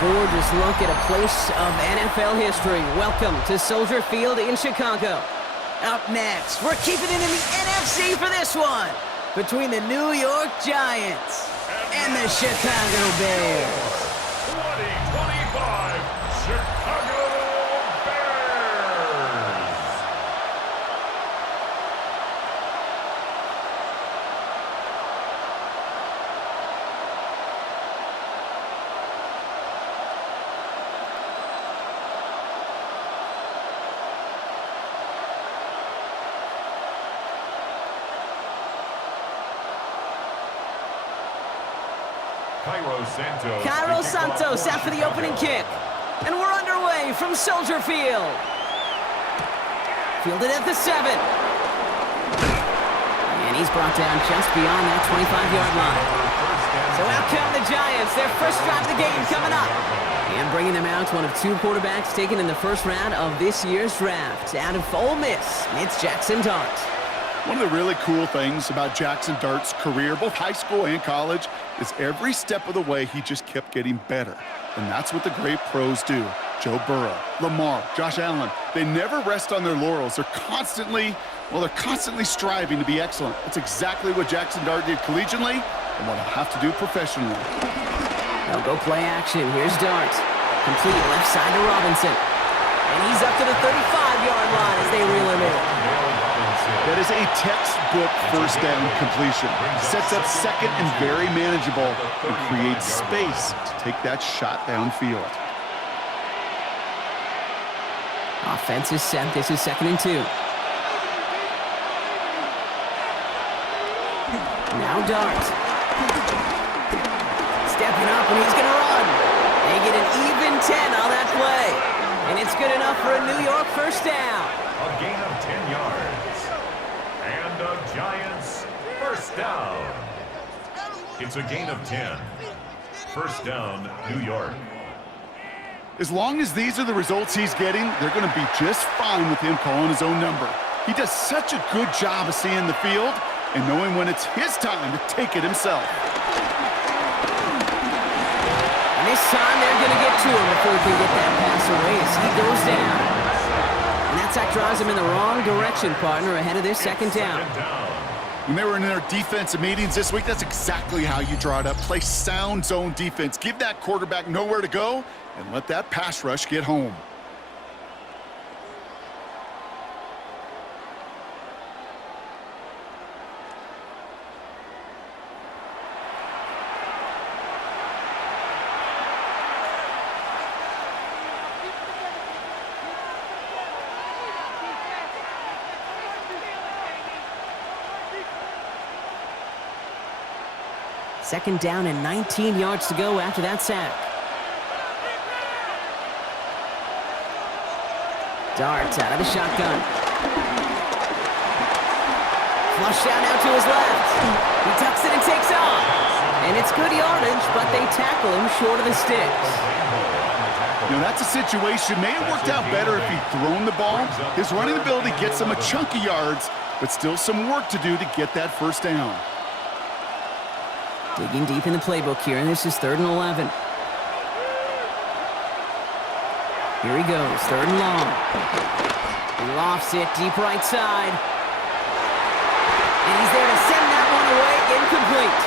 gorgeous look at a place of NFL history. Welcome to Soldier Field in Chicago. Up next, we're keeping it in the NFC for this one, between the New York Giants and the Chicago Bears. 2025 Chicago Bears. Cairo Santos out for the opening kick. And we're underway from Soldier Field. Fielded at the 7. And he's brought down just beyond that 25-yard line. So out come the Giants. Their first drive of the game coming up. And bringing them out, one of 2 quarterbacks taken in the first round of this year's draft. Out of Ole Miss, it's Jackson Dart. One of the really cool things about Jackson Dart's career, both high school and college, is every step of the way he just kept getting better. And that's what the great pros do. Joe Burrow, Lamar, Josh Allen, they never rest on their laurels. They're constantly striving to be excellent. That's exactly what Jackson Dart did collegiately and what he'll have to do professionally. They'll go play action. Here's Dart. Complete left side to Robinson. And he's up to the 35-yard line as they reel him in. That is a textbook first down completion. Sets up second and very manageable and creates space to take that shot downfield. Offense is set. This is 2nd and 2. Now Dart. Stepping up, and he's going to run. They get an even 10 on that play. And it's good enough for a New York first down. A gain of 10 yards. And the Giants first down. It's a gain of 10. First down, New York. As long as these are the results he's getting, they're going to be just fine with him calling his own number. He does such a good job of seeing the field and knowing when it's his time to take it himself. And this time they're going to get to him before he can get that pass away as he goes down. And that sack drives him in the wrong direction, partner, ahead of this second down. When they were in their defensive meetings this week, that's exactly how you draw it up. Play sound zone defense. Give that quarterback nowhere to go and let that pass rush get home. Second down and 19 yards to go after that sack. Dart out of the shotgun. Flush down now to his left. He tucks it and takes off. And it's good yardage, but they tackle him short of the sticks. You know, that's a situation. May have worked out better if he'd thrown the ball. His running ability gets him a chunk of yards, but still some work to do to get that first down. Digging deep in the playbook here, and this is 3rd and 11. Here he goes, 3rd and long. He lofts it deep right side. And he's there to send that one away, incomplete.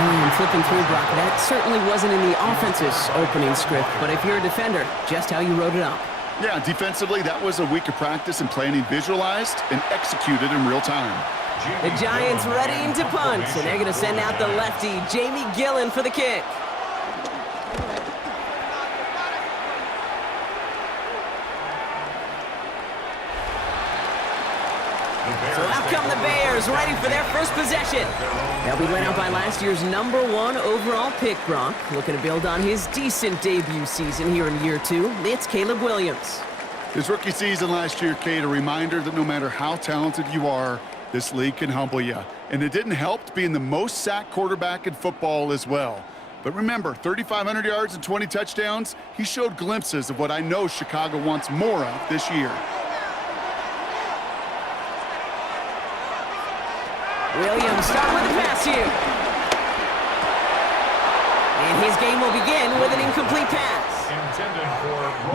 And flipping through, Brock, that certainly wasn't in the offense's opening script, but if you're a defender, just how you wrote it up. Yeah, defensively, that was a week of practice and planning visualized and executed in real time. The Giants readying to punt, and they're going to send out the lefty, Jamie Gillen, for the kick. So out come the Bears, ready for their first possession. They'll be led out by last year's #1 overall pick, Brock. Looking to build on his decent debut season here in year 2. It's Caleb Williams. His rookie season last year, Kate, a reminder that no matter how talented you are, this league can humble you. And it didn't help being the most sacked quarterback in football as well. But remember, 3,500 yards and 20 touchdowns, he showed glimpses of what I know Chicago wants more of this year. Williams start with the pass here. And And his game will begin with an incomplete pass.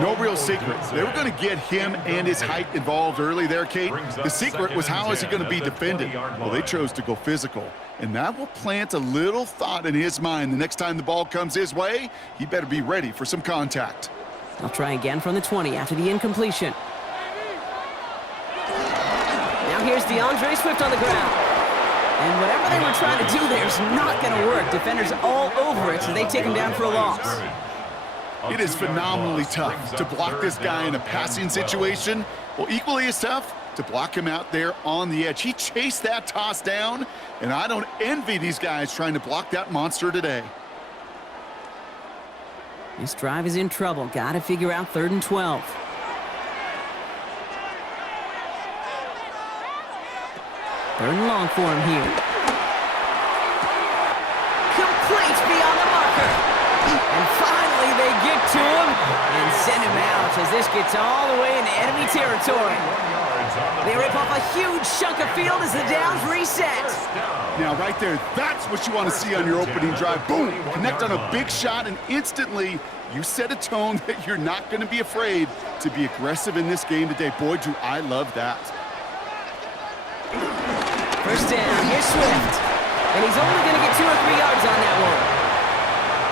No real secret. They were going to get him and his height involved early there, Kate. The secret was how is he going to be defended? Well, they chose to go physical. And that will plant a little thought in his mind. The next time the ball comes his way, he better be ready for some contact. They'll try again from the 20 after the incompletion. Now here's DeAndre Swift on the ground. And whatever they were trying to do there is not going to work. Defenders all over it, so they take him down for a loss. It is phenomenally tough to block this guy in a passing situation. Well, equally as tough to block him out there on the edge. He chased that toss down, and I don't envy these guys trying to block that monster today. This drive is in trouble. Got to figure out 3rd and 12. Third and long for him here. Complete beyond the marker. And finally they get to him and send him out as this gets all the way into enemy territory. They rip off a huge chunk of field as the downs reset. Now right there, that's what you want to see on your opening drive. Boom! Connect on a big shot and instantly you set a tone that you're not going to be afraid to be aggressive in this game today. Boy, do I love that. First down, here's Swift. And he's only going to get 2 or 3 yards on that one.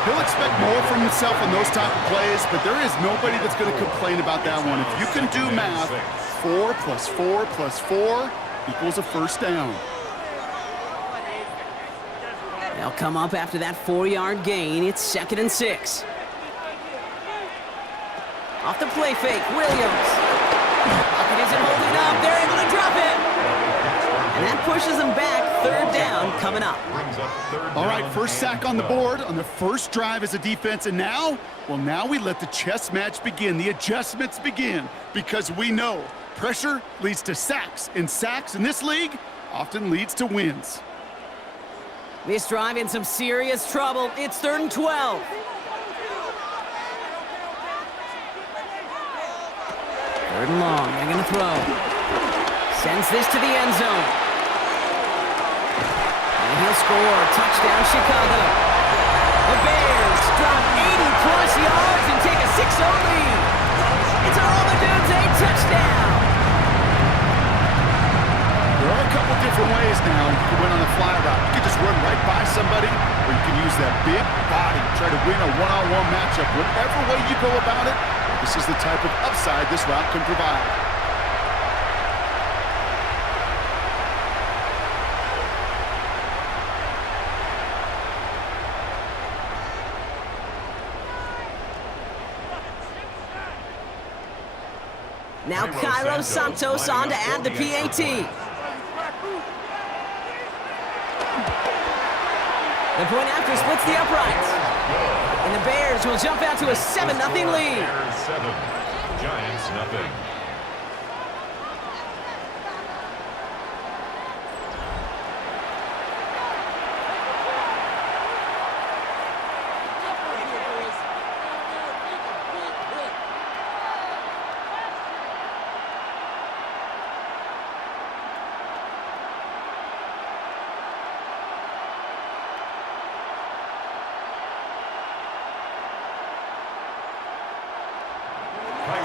He'll expect more from himself in those type of plays, but there is nobody that's going to complain about that one. If you can do math, 4 + 4 + 4 equals a first down. They'll come up after that 4-yard gain. It's 2nd and 6. Off the play fake, Williams. Pocket isn't holding up. They're able to drop it. And that pushes them back. 3rd down coming up. All right, first sack on the board on the first drive as a defense. And now, well, now we let the chess match begin. The adjustments begin because we know pressure leads to sacks. And sacks in this league often leads to wins. This drive in some serious trouble. It's 3rd and 12. Third and long. They're going to throw. Sends this to the end zone. And he'll score. Touchdown, Chicago. The Bears drop 80-plus yards and take a 6-0 lead. It's a Dudes a touchdown. There are a couple different ways now you can win on the fly route. You can just run right by somebody, or you can use that big body, try to win a one-on-one matchup. Whatever way you go about it, this is the type of upside this route can provide. Now Cairo Santos on to add the PAT. The point after splits the uprights. And the Bears will jump out to a 7-0 lead. Bears 7, Giants nothing.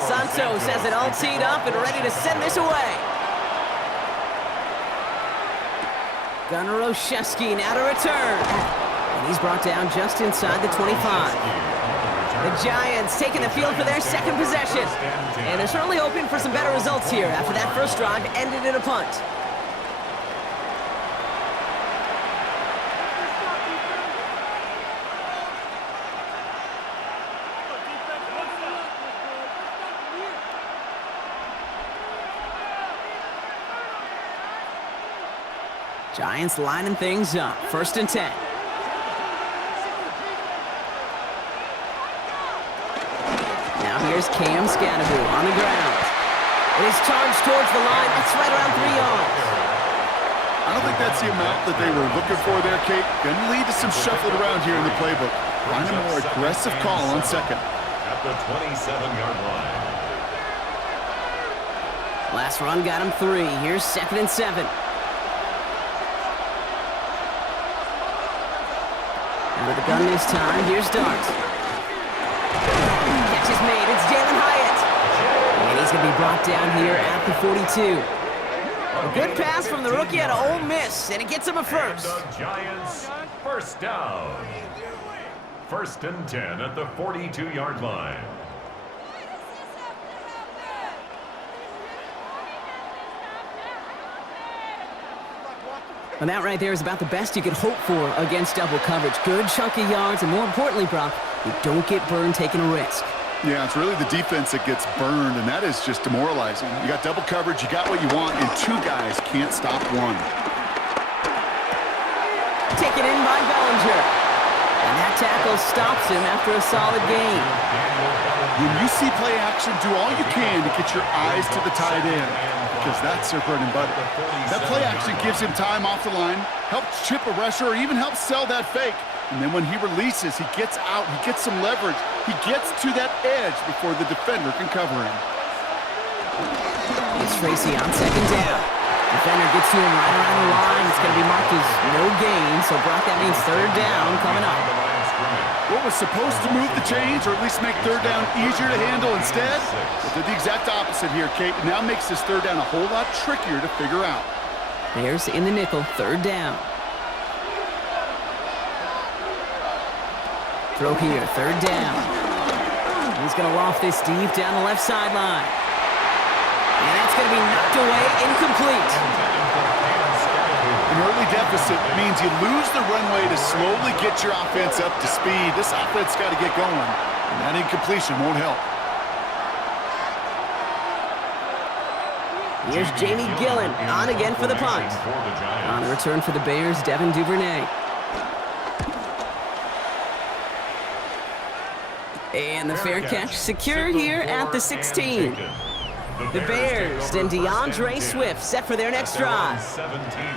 Santos has it all teed up and ready to send this away. Gunnar Olszewski now to return. And he's brought down just inside the 25. The Giants taking the field for their second possession. And they're certainly hoping for some better results here after that first drive ended in a punt. Giants lining things up. 1st and 10. Now here's Cam Scadaboo on the ground. It is charged towards the line. That's right around 3 yards. I don't think that's the amount that they were looking for there, Kate. Going to lead to some shuffling around here in the playbook. Find a more aggressive call on second. At the 27-yard line. Last run got him 3. Here's 2nd and 7. Out of the gun this time. Here's Dart. Catch is made. It's Jalen Hyatt. And he's going to be brought down here at the 42. A good pass from the rookie out of Ole Miss, and it gets him a first. And the Giants, first down. 1st and 10 at the 42-yard line. And that right there is about the best you could hope for against double coverage. Good chunky yards, and more importantly, Brock, you don't get burned taking a risk. Yeah, it's really the defense that gets burned, and that is just demoralizing. You got double coverage, you got what you want, and two guys can't stop one. Taken in by Bellinger. And that tackle stops him after a solid gain. When you see play action, do all you can to get your eyes to the tight end, because that's their bread and butter. That play action gives him time off the line, helps chip a rusher, or even helps sell that fake. And then when he releases, he gets out, he gets some leverage. He gets to that edge before the defender can cover him. It's Tracy on 2nd down. Defender gets to him right around the line. It's going to be marked as no gain, so Brock, that means 3rd down coming up. What was supposed to move the chains, or at least make 3rd down easier to handle instead, it did the exact opposite here, Kate. It now makes this 3rd down a whole lot trickier to figure out. Bears in the nickel, 3rd down. Throw here, 3rd down. He's going to loft this deep down the left sideline. And that's going to be knocked away, incomplete. An early deficit means you lose the runway to slowly get your offense up to speed. This offense got to get going, and that incompletion won't help. Here's Jamie Gillen on again for the punt. On the return for the Bears, Devin Duvernay. And the fair catch secure here at the 16. The Bears and DeAndre Swift set for their next drive.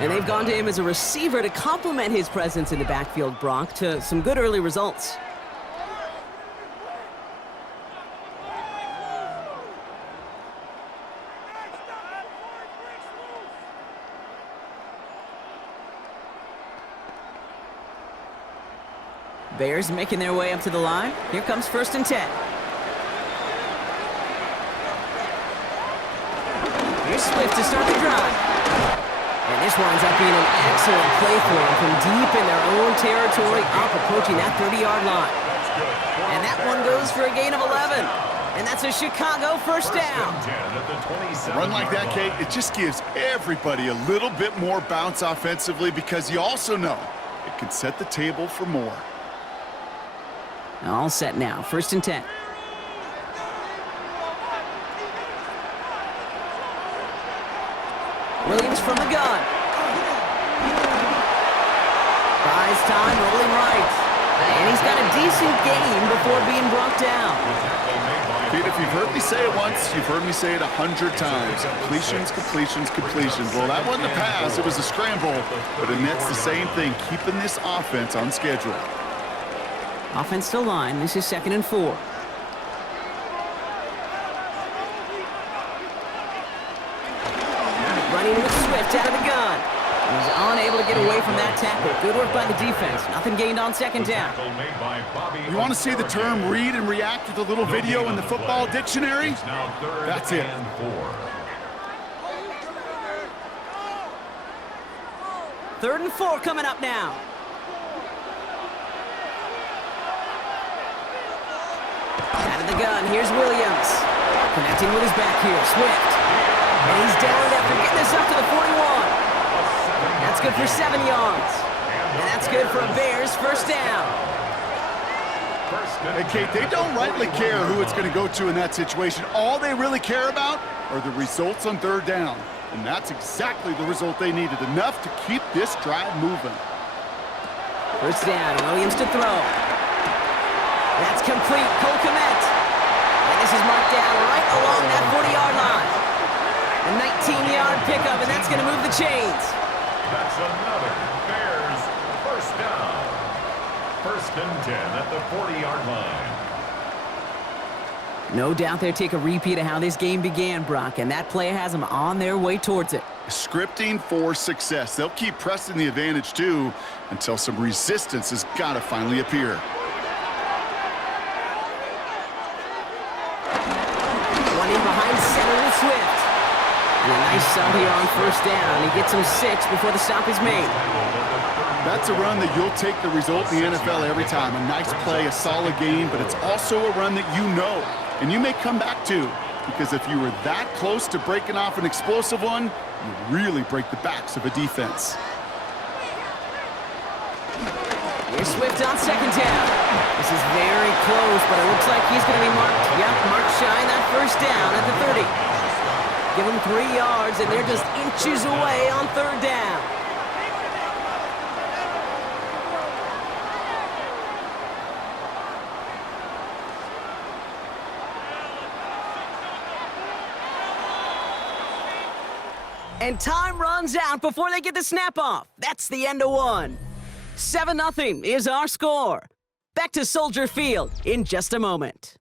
And they've gone to him as a receiver to complement his presence in the backfield, Brock, to some good early results. Bears making their way up to the line. Here comes 1st and 10. Here's Swift to start the drive. And this winds up being an excellent play for him from deep in their own territory, up approaching that 30-yard line. And that one goes for a gain of 11. And that's a Chicago 1st down. A run like that, Kate, it just gives everybody a little bit more bounce offensively, because you also know it can set the table for more. All set now, 1st and 10. Williams from the gun. Buys time, rolling right. And he's got a decent gain before being brought down. Pete, if you've heard me say it once, you've heard me say it 100 times. Completions, completions, completions. Well, that wasn't a pass, it was a scramble. But it nets the same thing, keeping this offense on schedule. Offense to line. This is 2nd and 4. Running with Swift out of the gun. He's unable to get away from that tackle. Good work by the defense. Nothing gained on 2nd down. You want to see the term read and react with a little video in the football dictionary? That's it. 3rd and 4 coming up now. Out of the gun, here's Williams. Connecting with his back here, Swift. And he's down after getting this up to the 41. That's good for 7 yards. And that's good for a Bears 1st down. Hey, Kate, they don't rightly care who it's going to go to in that situation. All they really care about are the results on 3rd down. And that's exactly the result they needed, enough to keep this drive moving. 1st down, Williams to throw. That's complete, Cole Kmet. And this is marked down right along that 40-yard line. A 19-yard pickup, and that's going to move the chains. That's another Bears 1st down. 1st and 10 at the 40-yard line. No doubt they'll take a repeat of how this game began, Brock, and that play has them on their way towards it. Scripting for success. They'll keep pressing the advantage, too, until some resistance has got to finally appear. One in behind center with Swift. And a nice stop here on first down. He gets him 6 before the stop is made. That's a run that you'll take the result in the NFL every time. A nice play, a solid game, but it's also a run that you know and you may come back to, because if you were that close to breaking off an explosive one, you really break the backs of a defense. Here's Swift on second down. This is very close, but it looks like he's going to be marked. Yep, marked shy that first down at the 30. Give them 3 yards, and they're just inches away on third down. And time runs out before they get the snap off. That's the end of one. 7-0 is our score. Back to Soldier Field in just a moment.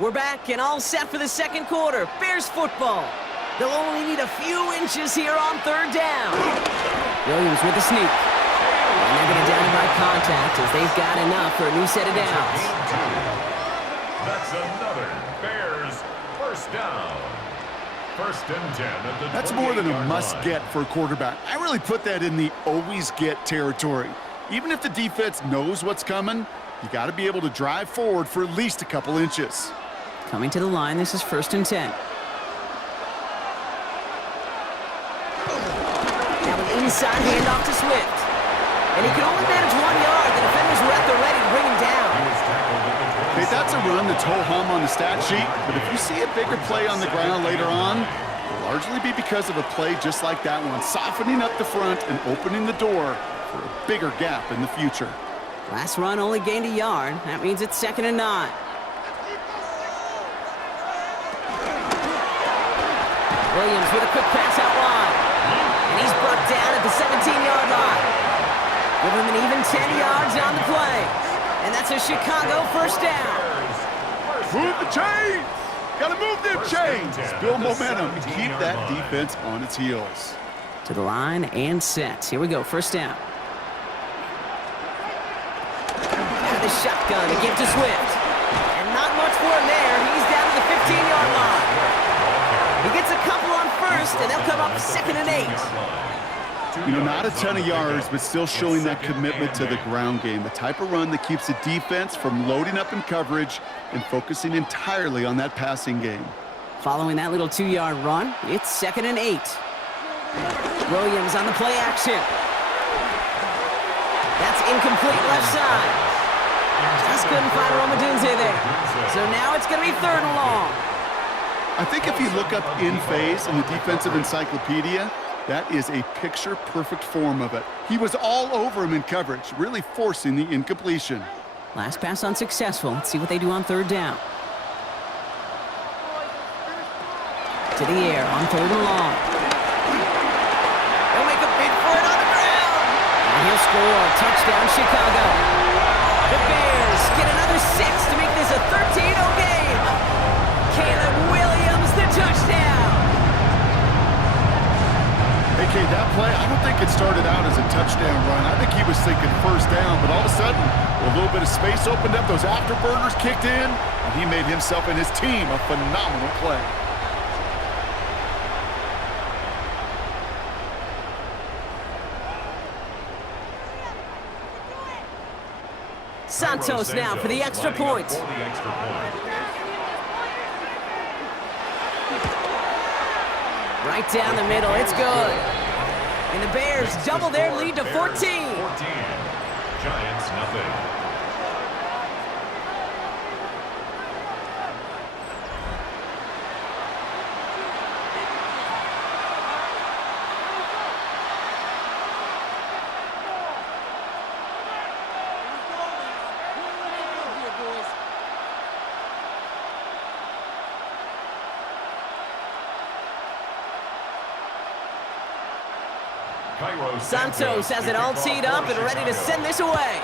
We're back and all set for the second quarter. Bears football. They'll only need a few inches here on third down. Williams with the sneak. And they're going to down him by contact as they've got enough for a new set of downs. That's another Bears first down. First and 10 at the That's more than a 28-yard must-get line. for a quarterback. I really put that in the always-get territory. Even if the defense knows what's coming, you got to be able to drive forward for at least a couple inches. Coming to the line, this is first and 10. Now an inside handoff to Swift. And he can only manage 1 yard. The defenders were at the ready to bring him down. Okay, that's a run that's ho-hum on the stat sheet, but if you see a bigger play on the ground later on, it'll largely be because of a play just like that one, softening up the front and opening the door for a bigger gap in the future. Last run only gained a yard. That means it's 2nd and 9. Williams with a quick pass out wide. And he's brought down at the 17-yard line. Give him an even 10 yards on the play. And that's a Chicago first down. Move the chains! Gotta move them chains! Build momentum and keep that defense on its heels. To the line and set. Here we go, first down. Out of the shotgun to give to Swift. And not much for him there. He's down to the 15-yard line. He gets a couple on first, and they'll come up 2nd and 8. You know, not a ton of yards, but still showing that commitment to the ground game. The type of run that keeps the defense from loading up in coverage and focusing entirely on that passing game. Following that little 2-yard run, it's 2nd and 8. Williams on the play action. That's incomplete left side. Just couldn't find Romadunze there. So now it's going to be 3rd and long. I think if you look up in phase in the defensive encyclopedia, that is a picture-perfect form of it. He was all over him in coverage, really forcing the incompletion. Last pass unsuccessful. Let's see what they do on 3rd down. To the air on 3rd and long. They'll make a bid for it on the ground. And he'll score. Touchdown, Chicago. The Bears get another 6 to make this a 13-0 game. Caleb Williams, the touchdown. AK, that play, I don't think it started out as a touchdown run. I think he was thinking first down, but all of a sudden, a little bit of space opened up, those afterburners kicked in, and he made himself and his team a phenomenal play. Santos now for the extra point. Right down the middle, it's good. And the Bears double their lead to 14. Giants nothing. Santos has it all teed up and ready to send this away.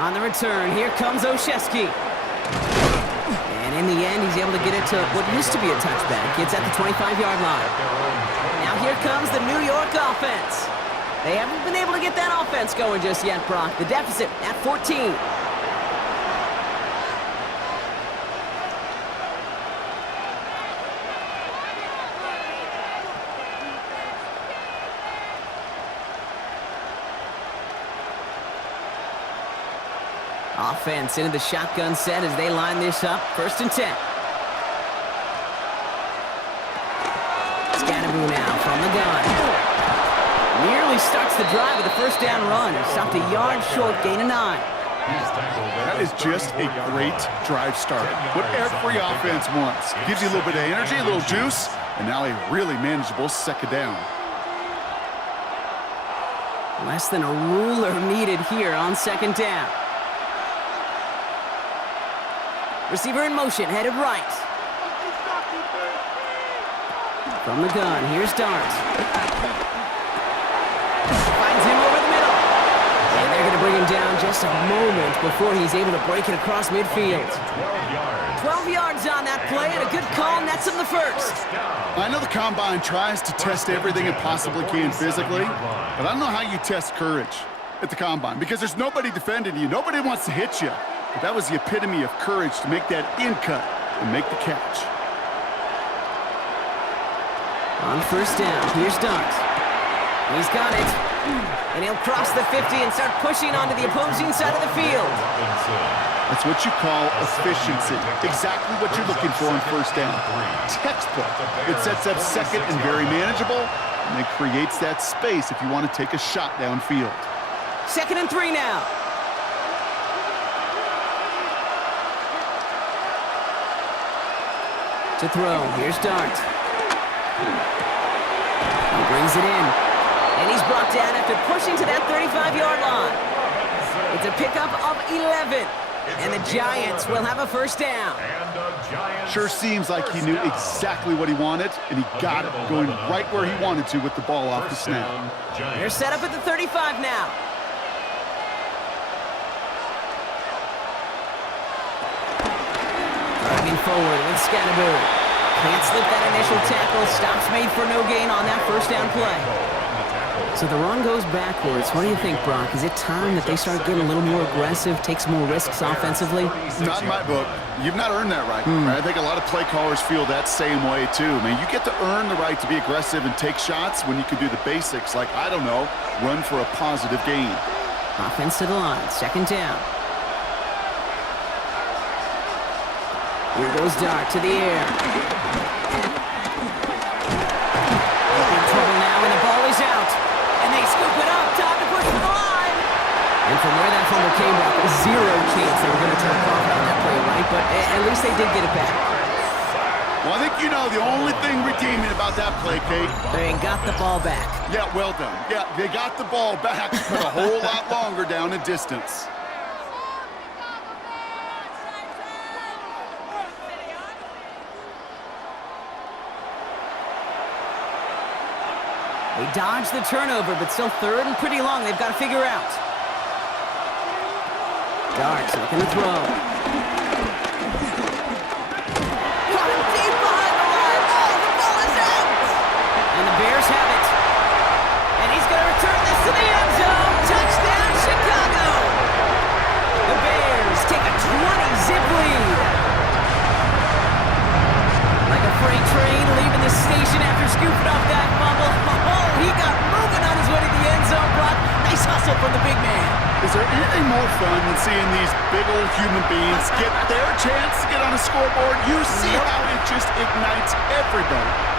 On the return, here comes Olszewski. And in the end, he's able to get it to what used to be a touchback. It's at the 25-yard line. Now here comes the New York offense. They haven't been able to get that offense going just yet, Brock. The deficit at 14. Offense into the shotgun set as they line this up. 1st and 10. Scatteroo now from the gun. Nearly starts the drive with a 1st down run. Stopped a yard short, gain of 9. That is just a great drive starter. What every offense wants. Gives you a little bit of energy, a little juice, and now a really manageable 2nd down. Less than a ruler needed here on 2nd down. Receiver in motion, headed right. From the gun, here's Dart. Finds him over the middle. And they're going to bring him down just a moment before he's able to break it across midfield. 12 yards on that play, and a good call nets him the 1st. I know the Combine tries to test everything it possibly can physically, but I don't know how you test courage at the Combine, because there's nobody defending you. Nobody wants to hit you. But that was the epitome of courage to make that in cut and make the catch. On 1st down, here's Dart. He's got it. And he'll cross the 50 and start pushing onto the opposing side of the field. That's what you call efficiency. Exactly what you're looking for on 1st down. Textbook. It sets up 2nd and very manageable, and it creates that space if you want to take a shot downfield. 2nd and 3 now. To throw, here's Dart. He brings it in. And he's brought down after pushing to that 35-yard line. It's a pickup of 11. And the Giants will have a 1st down. Sure seems like he knew exactly what he wanted, and he got it going right where he wanted to with the ball off the snap. They're set up at the 35 now. Driving forward with Scatteroo. Can't slip that initial tackle. Stops made for no gain on that 1st down play. So the run goes backwards. What do you think, Brock? Is it time that they start getting a little more aggressive, take some more risks offensively? Not in my book. You've not earned that right. I think a lot of play callers feel that same way, too. I mean, you get to earn the right to be aggressive and take shots when you can do the basics, like, I don't know, run for a positive gain. Offense to the line. 2nd down. Here goes Dart to the air. In trouble now, and the ball is out. And they scoop it up. Time to push for the line. And from where that fumble came back, zero chance they were going to turn profit on that play, right? But at least they did get it back. Well, I think you know the only thing redeeming about that play, Kate. They got the ball back. Yeah, well done. Yeah, they got the ball back, but a whole lot longer down in distance. They dodged the turnover, but still 3rd and pretty long. They've got to figure out. Dart's looking to throw. Caught him deep behind the line. Oh, the ball is out! And the Bears have it. And he's going to return this to the end zone. Touchdown, Chicago! The Bears take a 20-zip lead. Like a freight train leaving the station after scooping off that fumble. Oh, he got moving on his way to the end zone, Brock. Nice hustle from the big man. Is there anything more fun than seeing these big old human beings get their chance to get on a scoreboard? You see how it just ignites everybody.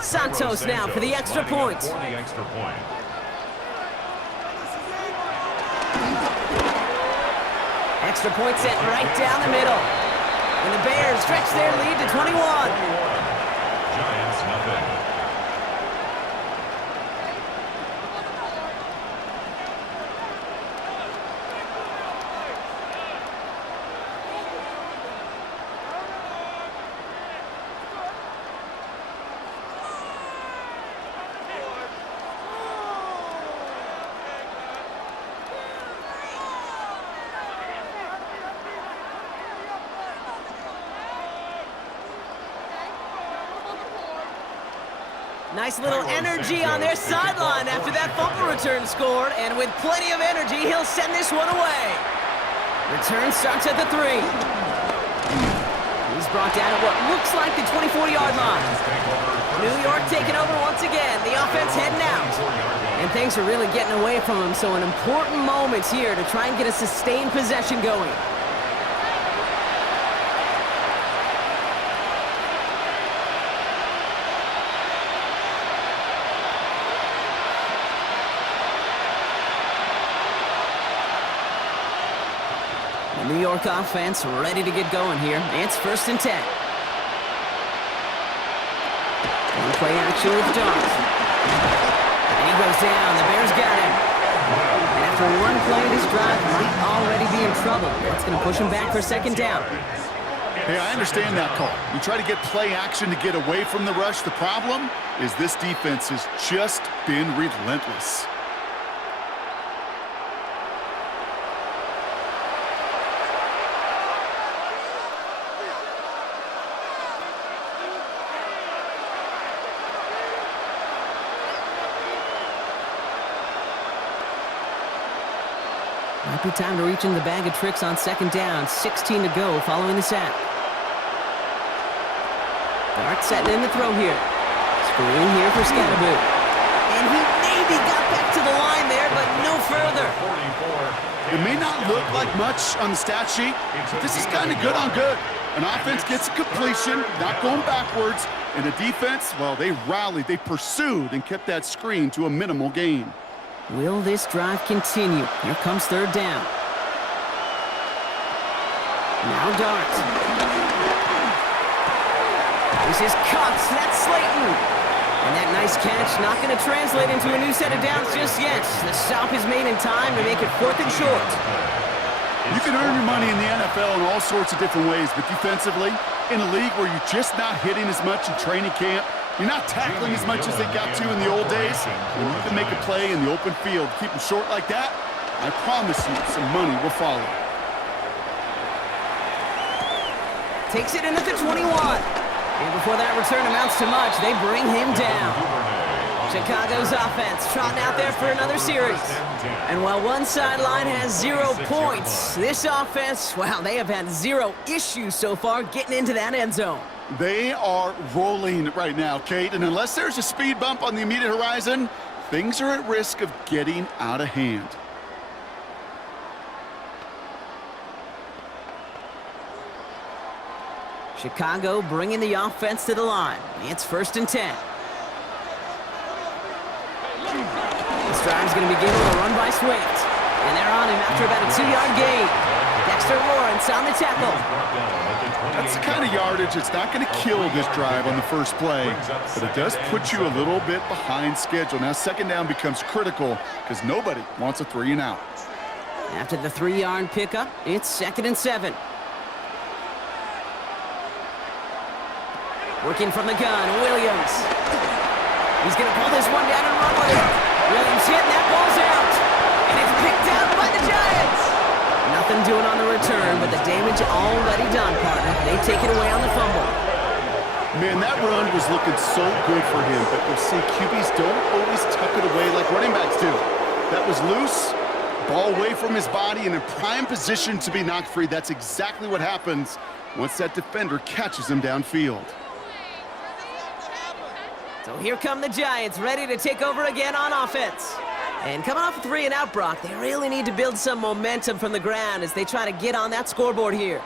Santos now for the extra point. Extra point set right down the middle. And the Bears stretch their lead to 21. Giants nothing. Nice little energy on their sideline after that fumble return scored, and with plenty of energy, he'll send this one away. Return starts at the 3. He's brought down at what looks like the 24-yard line. New York taking over once again. The offense heading out. And things are really getting away from him, so an important moment here to try and get a sustained possession going. The New York offense ready to get going here. It's 1st and 10. One play action with Jones. And he goes down. The Bears got him. And after one play, this drive might already be in trouble. That's going to push him back for 2nd down. Hey, I understand that call. You try to get play action to get away from the rush. The problem is this defense has just been relentless. Might be time to reach in the bag of tricks on 2nd down. 16 to go following the sack. Dart setting in the throw here. Screen here for Scatterboo. And he maybe got back to the line there, but no further. It may not look like much on the stat sheet, but this is kind of good on good. An offense gets a completion, not going backwards, and the defense, well, they rallied, they pursued, and kept that screen to a minimal gain. Will this drive continue? Here comes 3rd down. Now Dart. This is Cox. That's Slayton. And that nice catch not going to translate into a new set of downs just yet. The stop is made in time to make it 4th and short. You can earn your money in the NFL in all sorts of different ways, but defensively, in a league where you're just not hitting as much in training camp, you're not tackling as much as they got to in the old days, when you can make a play in the open field, keep them short like that, I promise you some money will follow. Takes it in at the 21. And before that return amounts to much, they bring him down. Chicago's offense trotting out there for another series. And while one sideline has 0 points, this offense, wow, they have had 0 issues so far getting into that end zone. They are rolling right now, Kate, and unless there's a speed bump on the immediate horizon, things are at risk of getting out of hand. Chicago bringing the offense to the line. It's 1st and 10. This drive's going to begin with a run by Swift. And they're on him after about a 2-yard gain. Dexter Lawrence on the tackle. That's the kind of yardage that's not going to kill this drive on the first play, but it does put you a little bit behind schedule. Now 2nd down becomes critical because nobody wants a 3-and-out. After the 3-yard pickup, it's 2nd and 7. Working from the gun, Williams. He's going to pull this one down and run with it. Williams hit, and that ball's out. And it's picked out by the Giants. Nothing doing on the return, but the damage already done, partner. They take it away on the fumble. Man, that run was looking so good for him, but you'll see QBs don't always tuck it away like running backs do. That was loose, ball away from his body, and in prime position to be knocked free. That's exactly what happens once that defender catches him downfield. So here come the Giants, ready to take over again on offense. And coming off a 3-and-out, Brock, they really need to build some momentum from the ground as they try to get on that scoreboard here.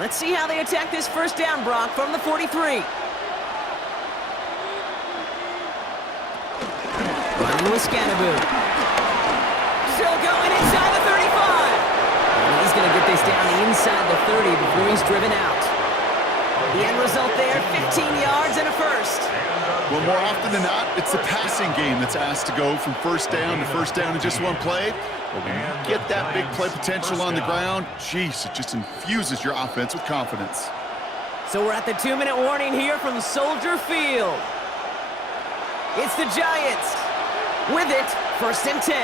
Let's see how they attack this 1st down, Brock, from the 43. Running with Scatterboo. Still going inside the 35. And he's going to get this down inside the 30 before he's driven out. The end result there, 15 yards and a 1st. Well, more often than not, it's the passing game that's asked to go from 1st down to 1st down in just one play. But when you get that big play potential on the ground, geez, it just infuses your offense with confidence. So we're at the 2-minute warning here from Soldier Field. It's the Giants. With it, 1st and 10.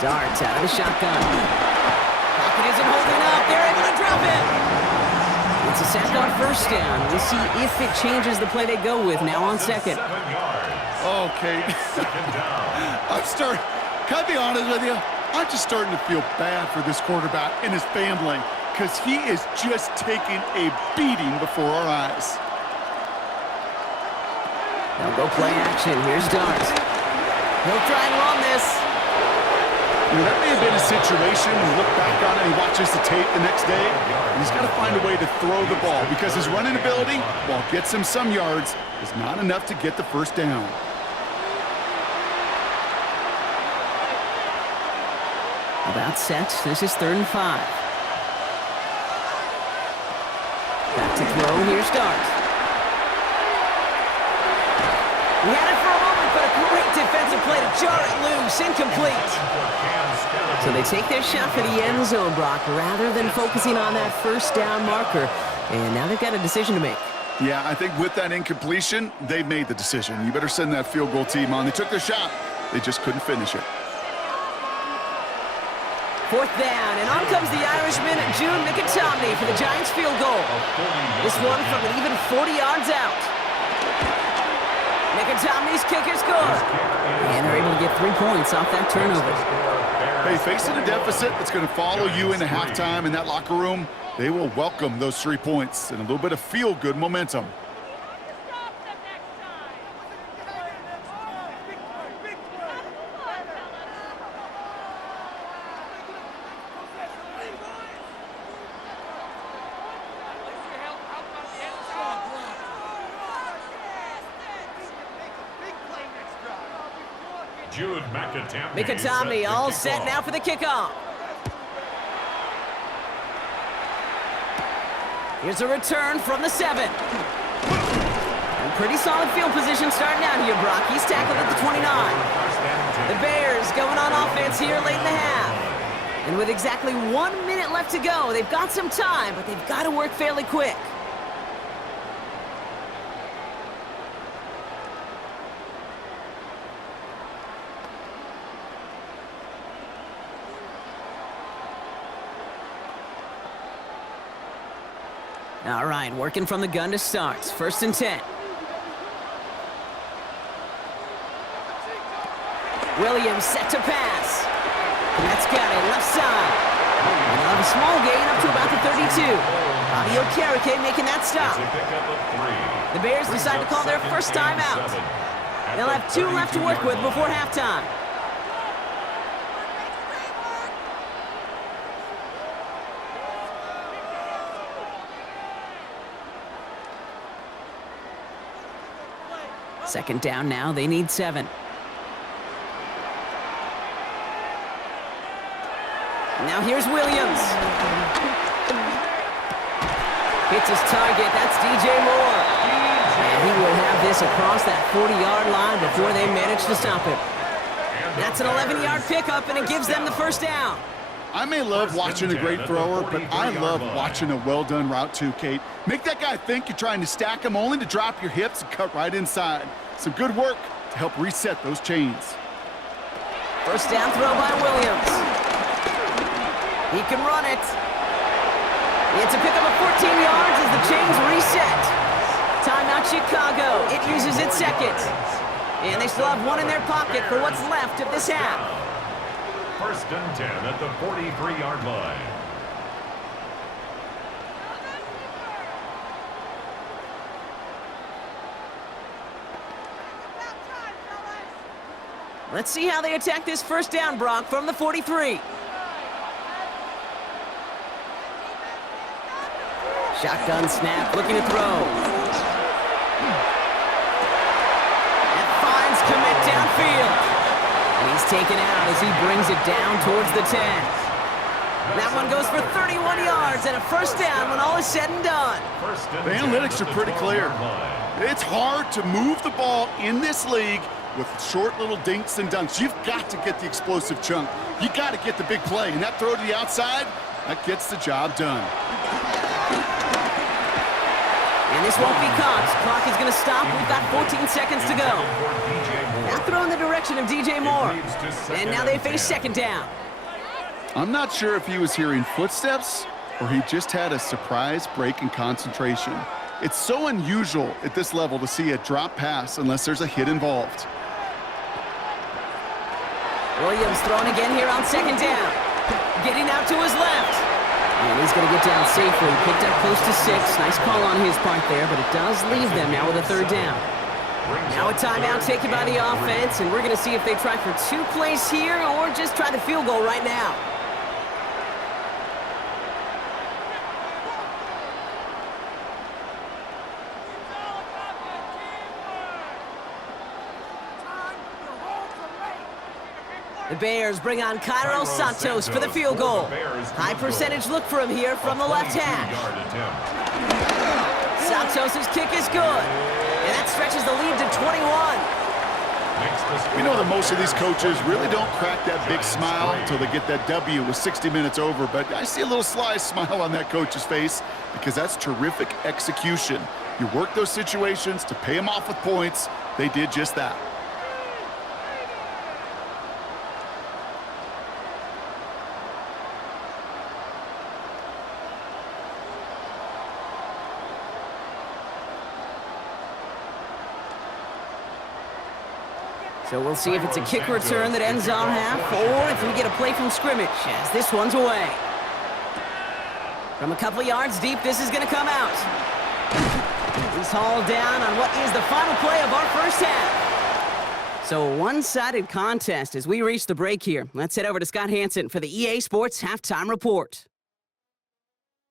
Darts out of the shotgun. Pocket isn't holding up. They're able to drop it. It's a sack on 1st down. We'll see if it changes the play they go with now on 2nd. Okay. Can I be honest with you? I'm just starting to feel bad for this quarterback and his family because he is just taking a beating before our eyes. They'll go play action. Here's Darts. He'll try and run this. You know, that may have been a situation when you look back on it and he watches the tape the next day. He's got to find a way to throw the ball because his running ability, while it gets him some yards, is not enough to get the 1st down. About set. This is 3rd and 5. Back to throw. Here's Darts. He had it for a moment, but a great defensive play to jar it loose. Incomplete. So they take their shot for the end zone, Brock, rather than focusing on that 1st down marker. And now they've got a decision to make. Yeah, I think with that incompletion, they made the decision. You better send that field goal team on. They took their shot. They just couldn't finish it. 4th down, and on comes the Irishman, June McIntomney, for the Giants field goal. This one from an even 40 yards out. McIntomney's kicker scores. And they're able to get 3 points off that turnover. Hey, facing a deficit that's going to follow you into halftime in that locker room, they will welcome those 3 points and a little bit of feel-good momentum. McIntomney all set now for the kickoff. Here's a return from the 7. And pretty solid field position starting out here, Brock. He's tackled at the 29. The Bears going on offense here late in the half. And with exactly 1 minute left to go, they've got some time, but they've got to work fairly quick. All right, working from the gun to start. 1st and 10. Williams set to pass. And that's got it, left side. And they'll have a small gain up to about the 32. Bobby Okereke making that stop. The Bears decide to call their 1st time out. They'll have 2 left to work with before halftime. Second down now, they need 7. Now here's Williams. Hits his target, that's DJ Moore. And he will have this across that 40-yard line before they manage to stop him. That's an 11-yard pickup, and it gives them the 1st down. I may love watching a great thrower, but I love watching a well-done route too, Kate. Make that guy think you're trying to stack him only to drop your hips and cut right inside. Some good work to help reset those chains. 1st down throw by Williams. He can run it. It's a pickup of 14 yards as the chains reset. Timeout Chicago. It uses its 2nd. And they still have 1 in their pocket for what's left of this half. 1st and 10 at the 43-yard line. Let's see how they attack this 1st down, Brock, from the 43. Shotgun snap, looking to throw. And finds commit downfield. And he's taken out as he brings it down towards the 10. That one goes for 31 yards and a 1st down when all is said and done. The analytics are pretty clear. It's hard to move the ball in this league with short little dinks and dunks. You've got to get the explosive chunk. You got to get the big play. And that throw to the outside, that gets the job done. And this won't be caught. Clock is going to stop. We've got 14 seconds to go. Now throw in the direction of DJ Moore. And now they face second down. I'm not sure if he was hearing footsteps or he just had a surprise break in concentration. It's so unusual at this level to see a drop pass unless there's a hit involved. Williams throwing again here on second down. Getting out to his left. And he's going to get down safely. Picked up close to 6. Nice call on his part there, but it does leave them now with a third down. Now a timeout taken by the offense, and we're going to see if they try for 2 plays here or just try the field goal right now. The Bears bring on Cairo Santos for the field goal. High percentage look for him here from the left hash. Santos' kick is good. And that stretches the lead to 21. We know that most of these coaches really don't crack that big smile until they get that W with 60 minutes over, but I see a little sly smile on that coach's face because that's terrific execution. You work those situations to pay them off with points. They did just that. So we'll see if it's a kick return that ends on half, or if we get a play from scrimmage, as this one's away. From a couple yards deep, this is going to come out. He's hauled down on what is the final play of our first half. So a one-sided contest as we reach the break here. Let's head over to Scott Hansen for the EA Sports Halftime Report.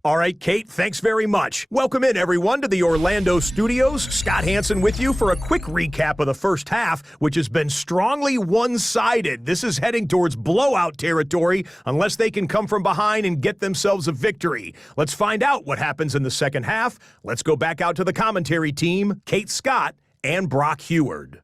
All right, Kate, thanks very much. Welcome in, everyone, to the Orlando studios. Scott Hansen with you for a quick recap of the first half, which has been strongly one-sided. This is heading towards blowout territory unless they can come from behind and get themselves a victory. Let's find out what happens in the second half. Let's go back out to the commentary team, Kate Scott and Brock Heward.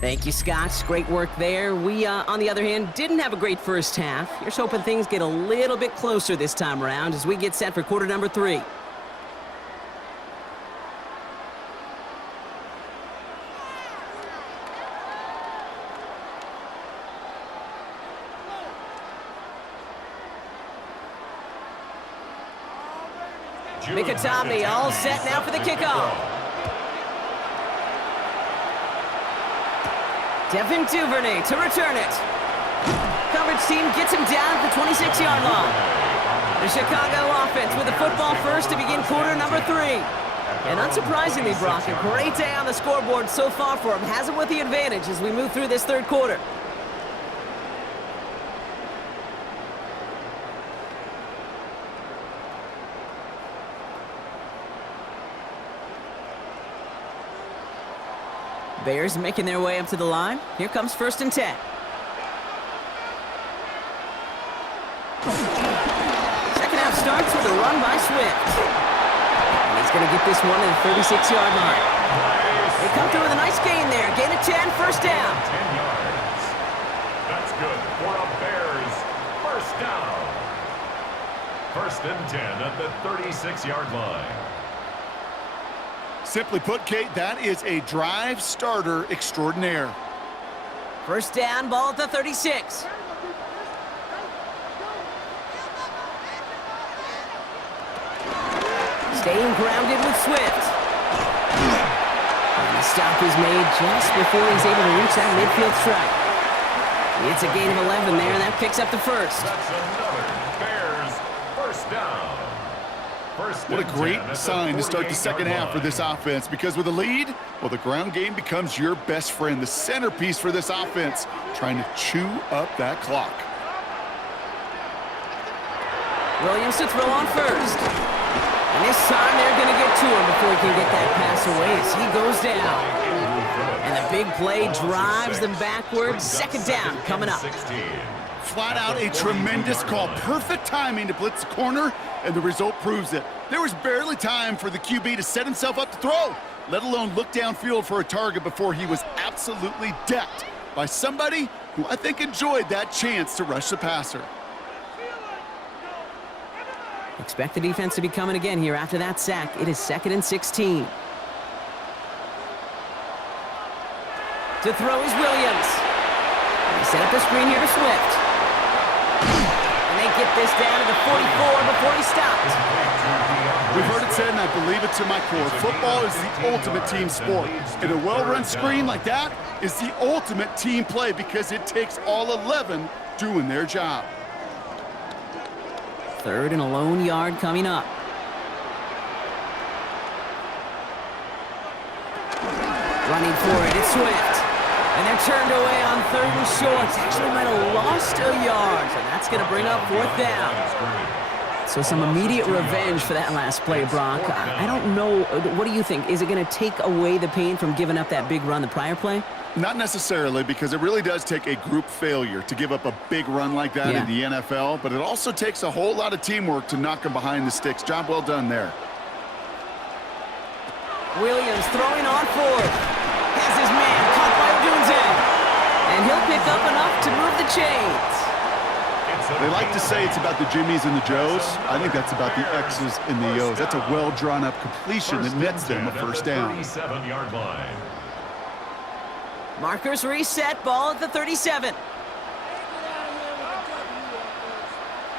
Thank you, Scott. Great work there. We, on the other hand, didn't have a great first half. Here's hoping things get a little bit closer this time around as we get set for quarter number 3. Mikatami all set now for the kickoff. Devin Duvernay to return it. Coverage team gets him down at the 26-yard line. The Chicago offense with the football first to begin quarter number 3. And unsurprisingly, Brock, a great day on the scoreboard so far for him. Has him with the advantage as we move through this third quarter. Bears making their way up to the line. Here comes 1st and 10. Second half starts with a run by Swift. And he's going to get this one at the 36-yard line. They come through with a nice gain there. Gain of 10, first down. 10 yards. That's good for a Bears first down. 1st and 10 at the 36-yard line. Simply put, Kate, that is a drive starter extraordinaire. First down, ball at the 36. Staying grounded with Swift. And the stop is made just before he's able to reach that midfield strike. It's a gain of 11 there, and that picks up the first. That's another Bears first down. What a great sign to start the second half for this offense, because with a lead, well, the ground game becomes your best friend, the centerpiece for this offense, trying to chew up that clock. Williams to throw on first. And this time they're going to get to him before he can get that pass away as he goes down. And the big play drives them backwards. Second down coming up. Flat out a tremendous call. Perfect timing to blitz the corner, and the result proves it. There was barely time for the QB to set himself up to throw, let alone look downfield for a target before he was absolutely decked by somebody who I think enjoyed that chance to rush the passer. Expect the defense to be coming again here after that sack. It is 2nd and 16. To throw is Williams. They set up the screen here to Swift. And they get this down to the 44 before he stops. We've heard it said, and I believe it to my core, football is the ultimate team sport. And a well-run screen like that is the ultimate team play because it takes all 11 doing their job. 3rd and a lone yard coming up. Running for it, it's Swift. And they're turned away on 3rd and short. Actually might have lost a yard, so that's going to bring up 4th down. So some immediate revenge for that last play, Brock. I don't know. What do you think? Is it going to take away the pain from giving up that big run the prior play? Not necessarily, because it really does take a group failure to give up a big run like that in the NFL, but it also takes a whole lot of teamwork to knock them behind the sticks. Job well done there. Williams throwing on 4th. Has his man caught by Dunze. And he'll pick up enough to move the chains. They like to say it's about the Jimmies and the Joes. I think that's about the X's and the O's. That's a well-drawn-up completion that nets them a first down. 37-yard line. Markers reset, ball at the 37.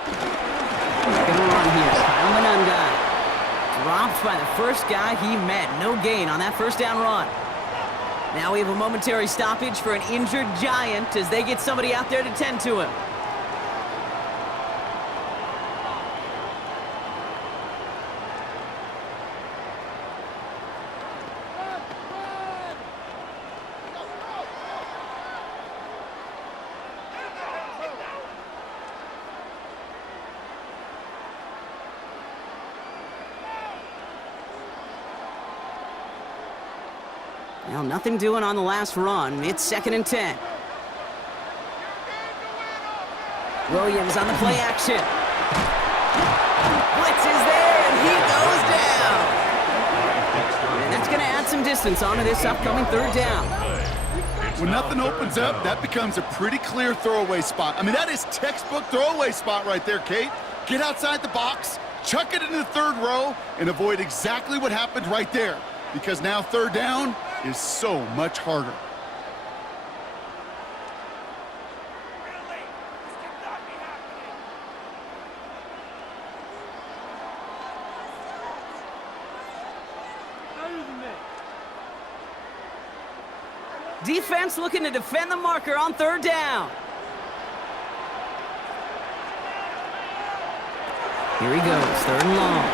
Good run here, Kyle Manunga. Dropped by the first guy he met. No gain on that first down run. Now we have a momentary stoppage for an injured Giant as they get somebody out there to tend to him. Well, nothing doing on the last run. It's 2nd and 10. Williams on the play action. Blitz is there, and he goes down. And that's going to add some distance onto this upcoming 3rd down. When nothing opens up, that becomes a pretty clear throwaway spot. I mean, that is textbook throwaway spot right there, Kate. Get outside the box, chuck it into the 3rd row, and avoid exactly what happened right there. Because now 3rd down is so much harder. Defense looking to defend the marker on 3rd down. Here he goes, 3rd and long.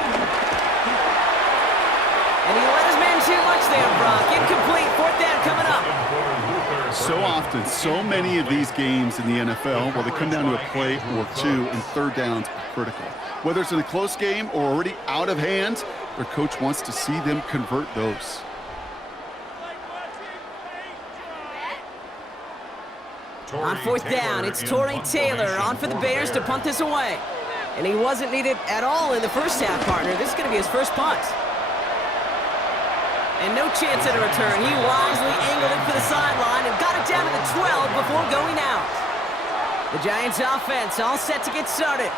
And he let his man too much there, Brock. Incomplete, 4th down coming up. So often, so many of these games in the NFL, well, they come down to a play or two, and 3rd downs are critical. Whether it's in a close game or already out of hand, their coach wants to see them convert those. On 4th down, it's Torrey Taylor on for the Bears to punt this away. And he wasn't needed at all in the first half, partner. This is going to be his first punt. And no chance at a return. He wisely angled it for the sideline and got it down to the 12 before going out. The Giants offense all set to get started.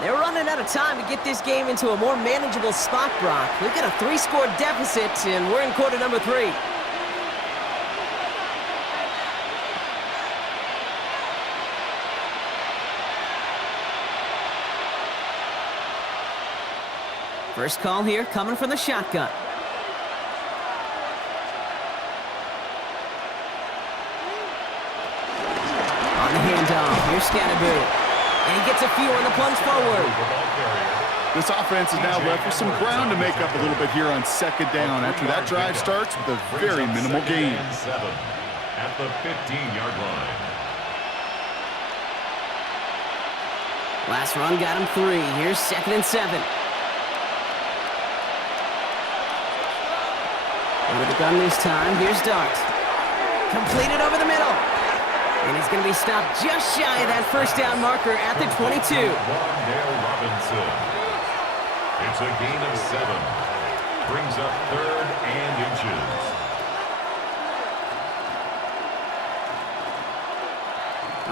They're running out of time to get this game into a more manageable spot, Brock. We've got a 3-score deficit, and we're in quarter number 3. First call here coming from the shotgun. On the handoff, here's Scatterby. And he gets a few on the plunge forward. This offense is now left with some ground to make up a little bit here on 2nd down after that drive starts with a very minimal gain. At the 15-yard line. Last run got him 3. Here's 2nd and 7. Over the gun this time. Here's Dart. Completed over the middle. And he's going to be stopped just shy of that first down marker at the 22. Robinson. It's a gain of 7. Brings up 3rd and inches.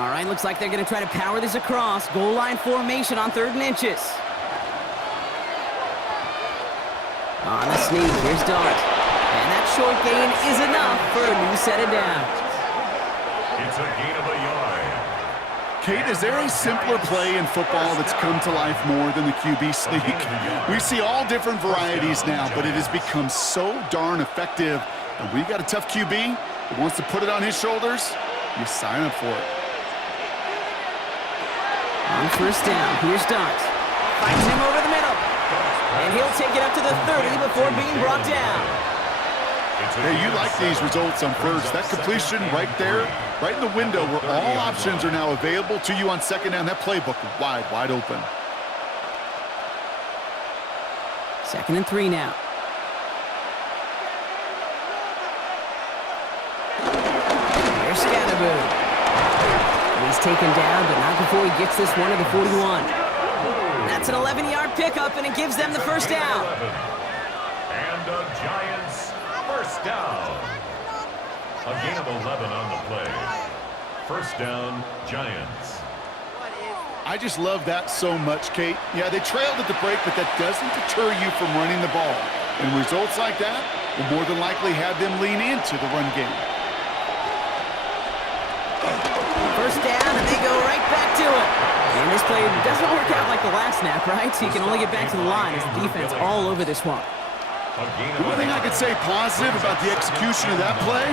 All right, looks like they're going to try to power this across. Goal line formation on 3rd and inches. On the sneak, here's Dart. And that short gain is enough for a new set of downs. It's a gain of a yard. Kate, is there a simpler play in football that's come to life more than the QB sneak? We see all different varieties now, but it has become so darn effective. And when you got a tough QB that wants to put it on his shoulders, you sign up for it. On 1st down, here's Dart. Finds him over the middle. And he'll take it up to the 30 before being brought down. Hey, you like these results on 1st. That completion right there, right in the window where all options are now available to you on 2nd down. That playbook wide open. 2nd and 3 now. Here's Scatterboo. He's taken down, but not before he gets this one to the 41. That's an 11-yard pickup, and it gives them the 1st down. And the Giants, 1st down. A gain of 11 on the play. 1st down, Giants. I just love that so much, Kate. Yeah, they trailed at the break, but that doesn't deter you from running the ball. And results like that will more than likely have them lean into the run game. 1st down, and they go right back to it. And this play doesn't work out like the last snap, right? So you can only get back to the line as the defense all over this one. The one thing I could say positive about the execution of that play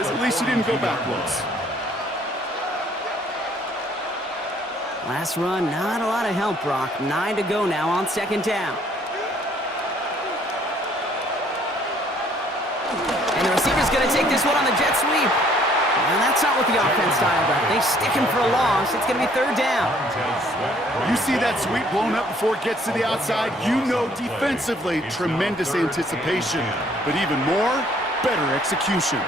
is at least he didn't go backwards. Last run, not a lot of help, Brock. 9 to go now on 2nd down. And the receiver's going to take this one on the jet sweep. And that's not what the offense dialed up. They stick him for a loss. It's going to be 3rd down. You see that sweep blown up before it gets to the outside. You know defensively, tremendous anticipation. But even more, better execution.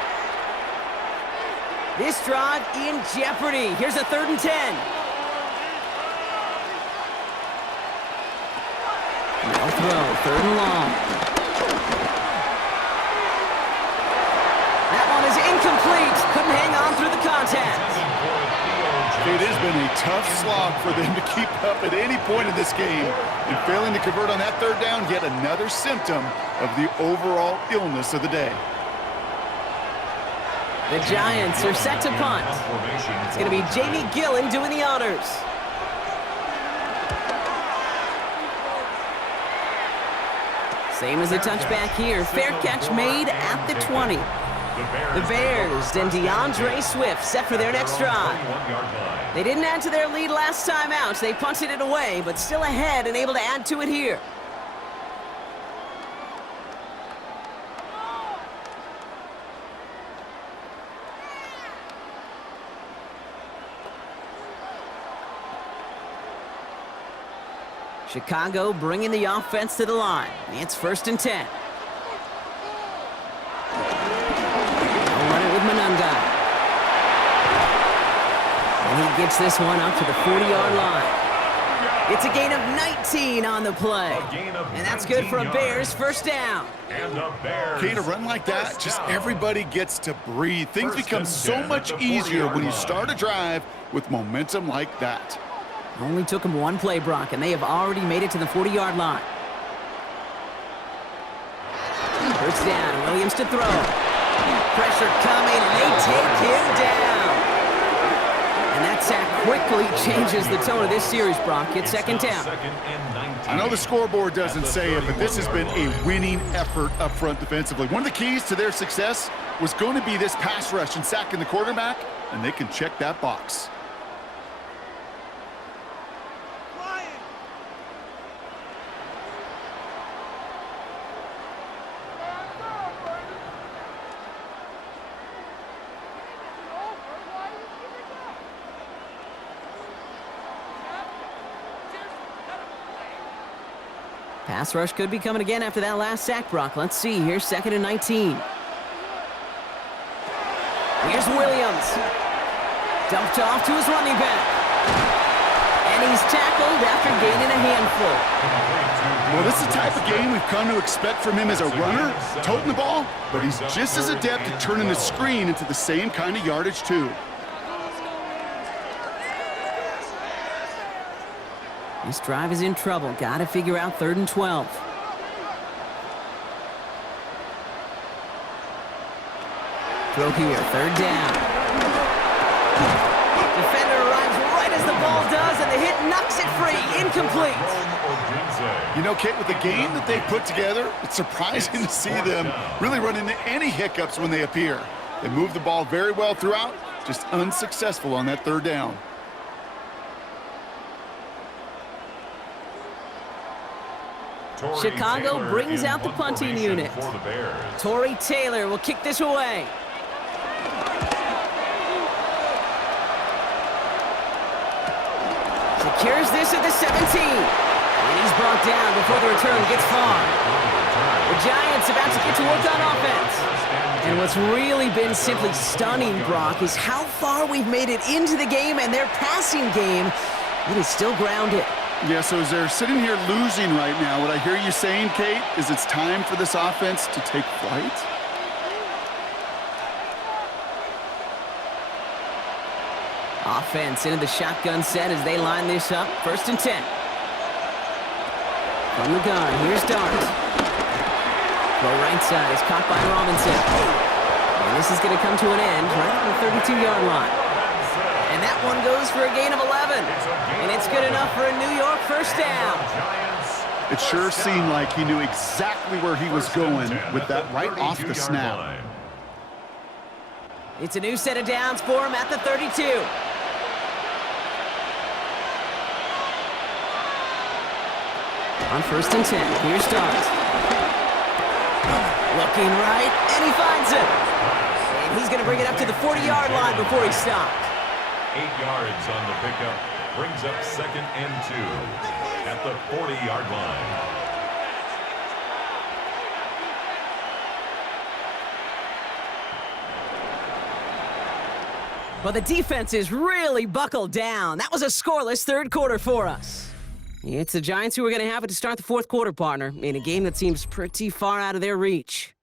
This drive in jeopardy. Here's a 3rd and 10. No throw, 3rd and long. That one is incomplete. Couldn't hang on through the contact. It has been a tough slog for them to keep up at any point in this game. And failing to convert on that 3rd down, yet another symptom of the overall illness of the day. The Giants are set to punt. It's going to be Jamie Gillen doing the honors. Same as a touchback here. Fair catch made at the 20. The Bears and DeAndre Swift set for their next drive. They didn't add to their lead last time out. They punted it away, but still ahead and able to add to it here. Chicago bringing the offense to the line. It's 1st and 10. They'll run it with Manunga. And he gets this one up to the 40-yard line. It's a gain of 19 on the play. And that's good for a Bears 1st down. Kate, a run like that, just everybody gets to breathe. Things become so much easier when you start a drive with momentum like that. Only took them one play, Brock, and they have already made it to the 40-yard line. 1st down, Williams to throw. Pressure coming, and they take him down. And that sack quickly changes the tone of this series, Brock. It's 2nd down. I know the scoreboard doesn't say it, but this has been a winning effort up front defensively. One of the keys to their success was going to be this pass rush and sacking the quarterback, and they can check that box. Pass rush could be coming again after that last sack, Brock. Let's see. Here's 2nd and 19. Here's Williams. Dumped off to his running back. And he's tackled after gaining a handful. Well, this is the type of game we've come to expect from him as a runner, toting the ball, but he's just as adept at turning the screen into the same kind of yardage, too. This drive is in trouble. Got to figure out 3rd and 12. Throw here, 3rd down. Defender arrives right as the ball does, and the hit knocks it free. Incomplete. You know, Kate, with the game that they put together, it's surprising to see them really run into any hiccups when they appear. They move the ball very well throughout, just unsuccessful on that 3rd down. Chicago brings out the punting unit. Torrey Taylor will kick this away. Secures this at the 17. And he's brought down before the return gets far. The Giants about to get to work on offense. And what's really been simply stunning, Brock, is how far we've made it into the game, and their passing game, it is still grounded. Yeah, so as they're sitting here losing right now, what I hear you saying, Kate, is it's time for this offense to take flight? Offense into the shotgun set as they line this up. 1st and 10. From the gun, here's Dart. Throw right side is caught by Robinson. And this is going to come to an end right on the 32-yard line. And that one goes for a gain of 11. And it's good enough for a New York 1st down. It sure seemed like he knew exactly where he was going with that right off the snap. It's a new set of downs for him at the 32. On 1st and 10, here's Dart. Looking right, and he finds it. And he's going to bring it up to the 40-yard line before he stopped. 8 yards on the pickup, brings up 2nd and 2 at the 40-yard line. Well, the defense is really buckled down. That was a scoreless 3rd quarter for us. It's the Giants who are going to have it to start the 4th quarter, partner, in a game that seems pretty far out of their reach.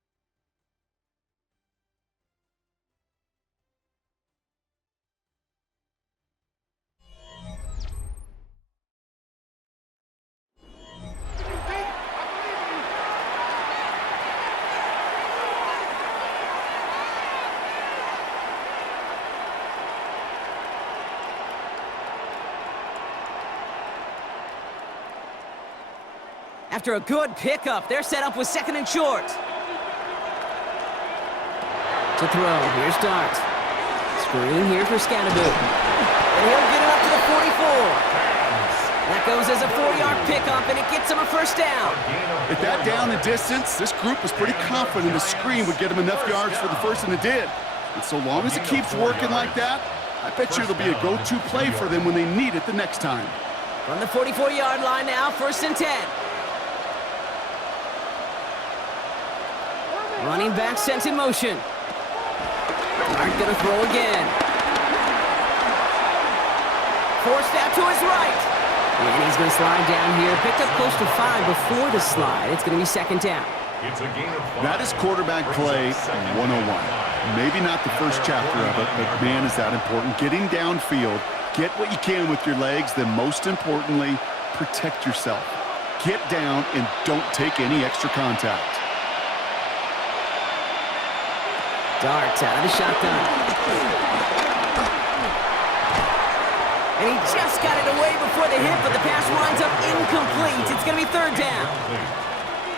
After a good pickup, they're set up with 2nd and short. To throw, here's Dart. Screen here for Scatterboot. And he'll get it up to the 44. That goes as a 4-yard pickup, and it gets him a 1st down. At that down and distance, this group was pretty confident the screen would get him enough yards for the 1st, and it did. And so long as it keeps working like that, I bet you it'll be a go-to play for them when they need it the next time. From the 44-yard line now, 1st and 10. Running back sent in motion. Dart gonna throw again. Forced out to his right. And he's gonna slide down here. Picked up close to 5 before the slide. It's gonna be 2nd down. It's a gain of 5. That is quarterback play 101. Maybe not the first chapter of it, but man, is that important. Getting downfield, get what you can with your legs, then most importantly, protect yourself. Get down and don't take any extra contact. Dart out of the shotgun. And he just got it away before the hit, but the pass winds up incomplete. It's going to be 3rd down.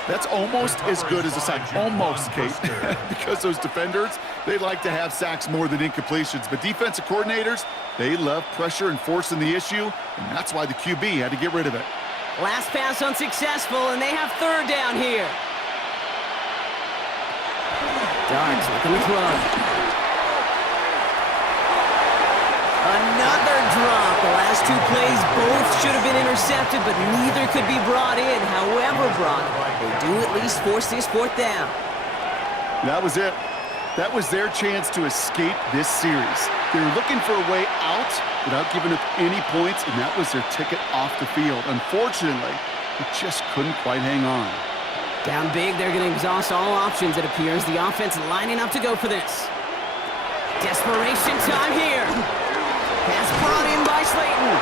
That's almost as good as a sack. Almost, Kate. Because those defenders, they like to have sacks more than incompletions. But defensive coordinators, they love pressure and forcing the issue, and that's why the QB had to get rid of it. Last pass unsuccessful, and they have 3rd down here. Dart's looking to throw. Another drop. The last 2 plays both should have been intercepted, but neither could be brought in. However, Brock, they do at least force this 4th down. That was it. That was their chance to escape this series. They were looking for a way out without giving up any points, and that was their ticket off the field. Unfortunately, they just couldn't quite hang on. Down big, they're going to exhaust all options, it appears. The offense lining up to go for this. Desperation time here. Pass brought in by Slayton.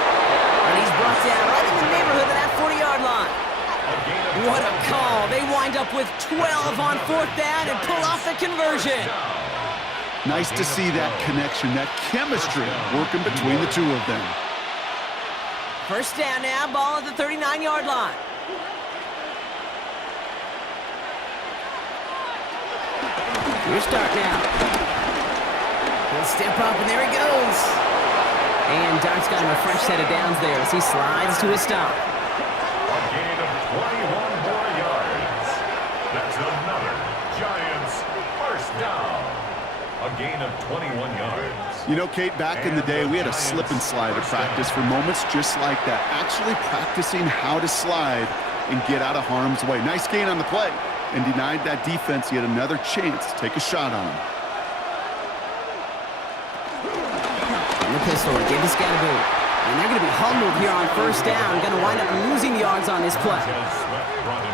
And he's brought down right in the neighborhood of that 40-yard line. What a call. They wind up with 12 on 4th down and pull off the conversion. Nice to see that connection, that chemistry working between the two of them. First down now, ball at the 39-yard line. Your start now. He'll step up, and there he goes. And Dart's got him a fresh set of downs there as he slides to his stop. A gain of 21 more yards. That's another Giants first down. A gain of 21 yards. You know, Kate, back in the day, we had a slip and slide at practice for moments just like that. Actually practicing how to slide and get out of harm's way. Nice gain on the play, and denied that defense yet another chance to take a shot on him. And the pistol, give to Scatterboot. And they're going to be humbled here on first down. Going to wind up losing yards on this play.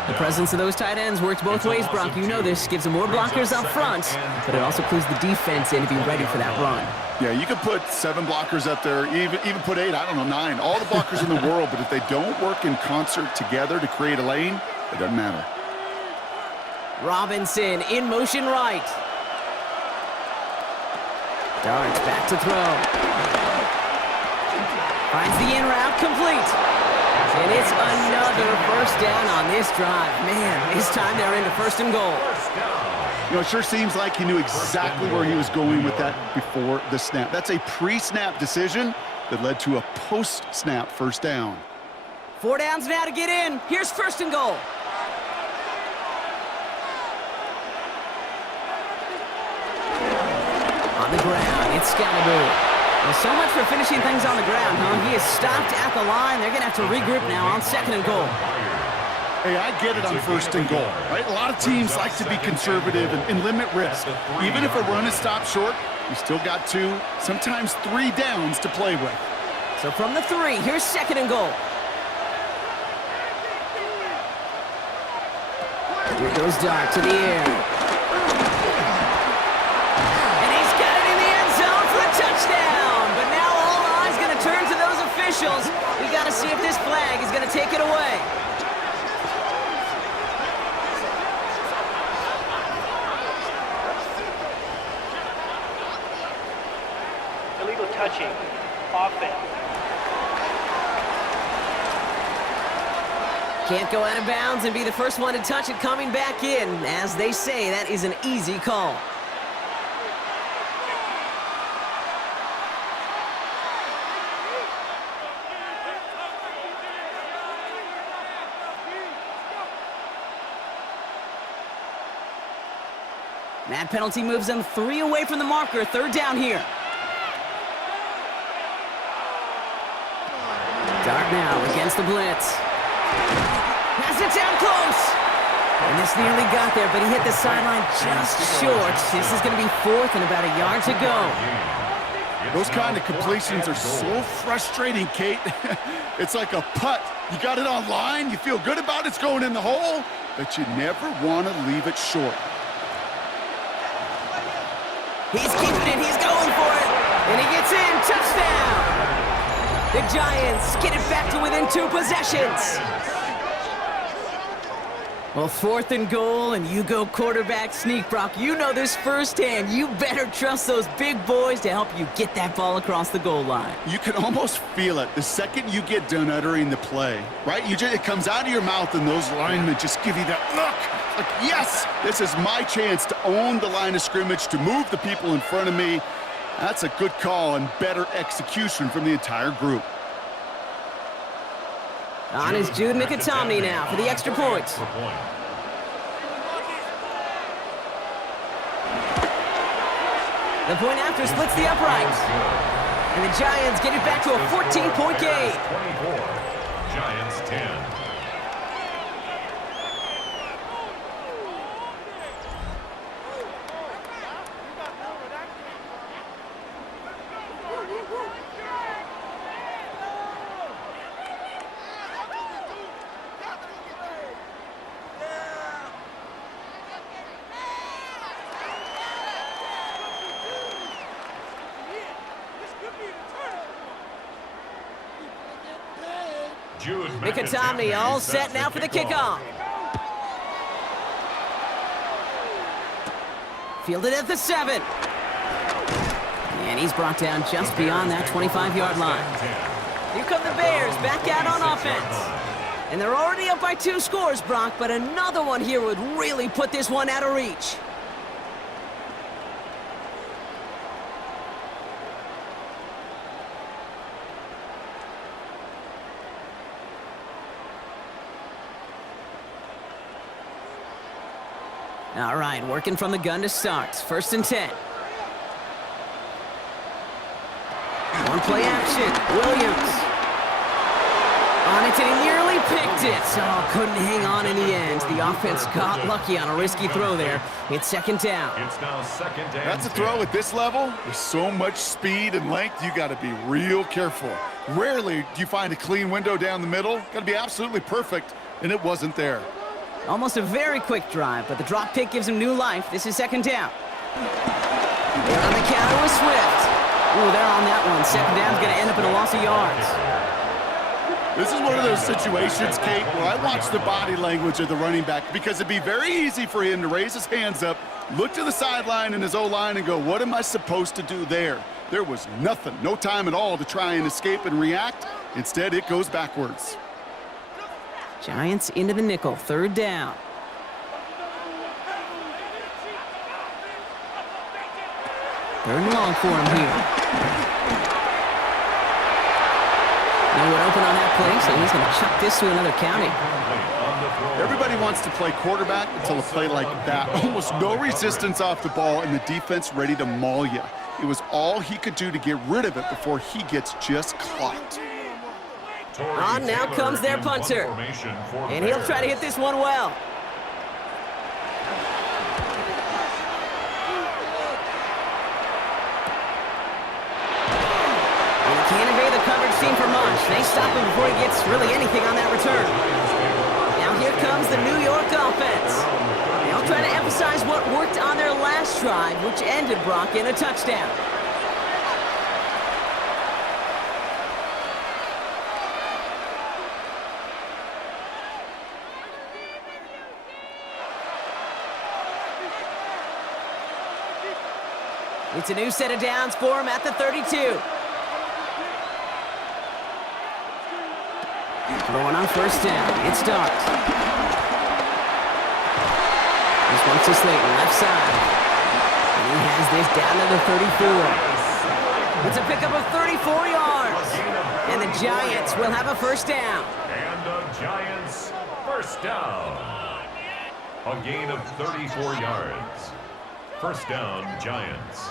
The presence of those tight ends works both ways, Brock. You know this. Gives them more blockers up front, but it also clues the defense in to be ready for that run. Yeah, you could put 7 blockers up there, even put 8, I don't know, 9. All the blockers in the world, but if they don't work in concert together to create a lane, it doesn't matter. Robinson in motion right. Darts back to throw. Finds the in route complete. And it's another first down on this drive. Man, this time they're into first and goal. You know, it sure seems like he knew exactly where he was going with that before the snap. That's a pre-snap decision that led to a post-snap first down. 4 downs now to get in. Here's first and goal. On the ground, it's Scatterboot. Well, so much for finishing things on the ground, huh? He is stopped at the line. They're going to have to regroup now on second and goal. Hey, I get it on first and goal, right? A lot of teams like to be conservative and limit risk. Even if a run is stopped short, you still got 2, sometimes 3 downs to play with. So from the 3, here's second and goal. Here goes Dart to the air. And he's got it in the end zone for the touchdown. But now all eyes going to turn to those officials. We got to see if this flag is going to take it away. Illegal touching. Offense. Can't go out of bounds and be the first one to touch it coming back in. As they say, that is an easy call. That penalty moves them 3 away from the marker. Third down here. Dart now against the blitz. Has it down close. And this nearly got there, but he hit the sideline just short. This is going to be 4th and about a yard to go. Those kind of completions are so frustrating, Kate. It's like a putt. You got it on line, you feel good about it's going in the hole, but you never want to leave it short. He's keeping it, he's going for it, and he gets in, touchdown! The Giants get it back to within 2 possessions. Well, 4th and goal, and you go quarterback sneak, Brock. You know this firsthand. You better trust those big boys to help you get that ball across the goal line. You can almost feel it the second you get done uttering the play, right? It comes out of your mouth, and those linemen just give you that look. Like, yes, this is my chance to own the line of scrimmage, to move the people in front of me. That's a good call and better execution from the entire group. On is Jude Micatomney now for the extra point. The point after splits the uprights. And the Giants get it back to a 14-point game. 24, Giants 10. Mikatani all set now for the kickoff. Fielded at the 7. And he's brought down just beyond that 25-yard line. Here come the Bears back out on offense. And they're already up by 2 scores, Brock, but another one here would really put this one out of reach. All right, working from the gun to start. 1st and 10. One play action. Williams. On it, and he nearly picked it. So couldn't hang on in the end. The offense got lucky on a risky throw there. It's 2nd down. It's now 2nd down. That's a throw at this level. With so much speed and length, you got to be real careful. Rarely do you find a clean window down the middle. Got to be absolutely perfect, and it wasn't there. Almost a very quick drive, but the drop kick gives him new life. This is 2nd down. They're on the counter with Swift. Ooh, they're on that one. 2nd down's going to end up in a loss of yards. This is one of those situations, Kate, where I watch the body language of the running back because it'd be very easy for him to raise his hands up, look to the sideline in his O-line and go, what am I supposed to do there? There was nothing, no time at all to try and escape and react. Instead, it goes backwards. Giants into the nickel. 3rd down. Third and long for him here. No one open on that play, so he's going to chuck this to another county. Everybody wants to play quarterback until a play like that. Almost no resistance off the ball and the defense ready to maul you. It was all he could do to get rid of it before he gets just clocked. On now comes their punter. And he'll try to hit this one well. And he can't evade the coverage team for much. They stop him before he gets really anything on that return. Now here comes the New York offense. They'll try to emphasize what worked on their last drive, which ended Brock in a touchdown. It's a new set of downs for him at the 32. Throwing on 1st down. It's Starks. This one's to Slayton, left side. And he has this down to the 34. It's a pickup of 34 yards. And the Giants will have a 1st down. And the Giants 1st down. A gain of 34 yards. 1st down, Giants.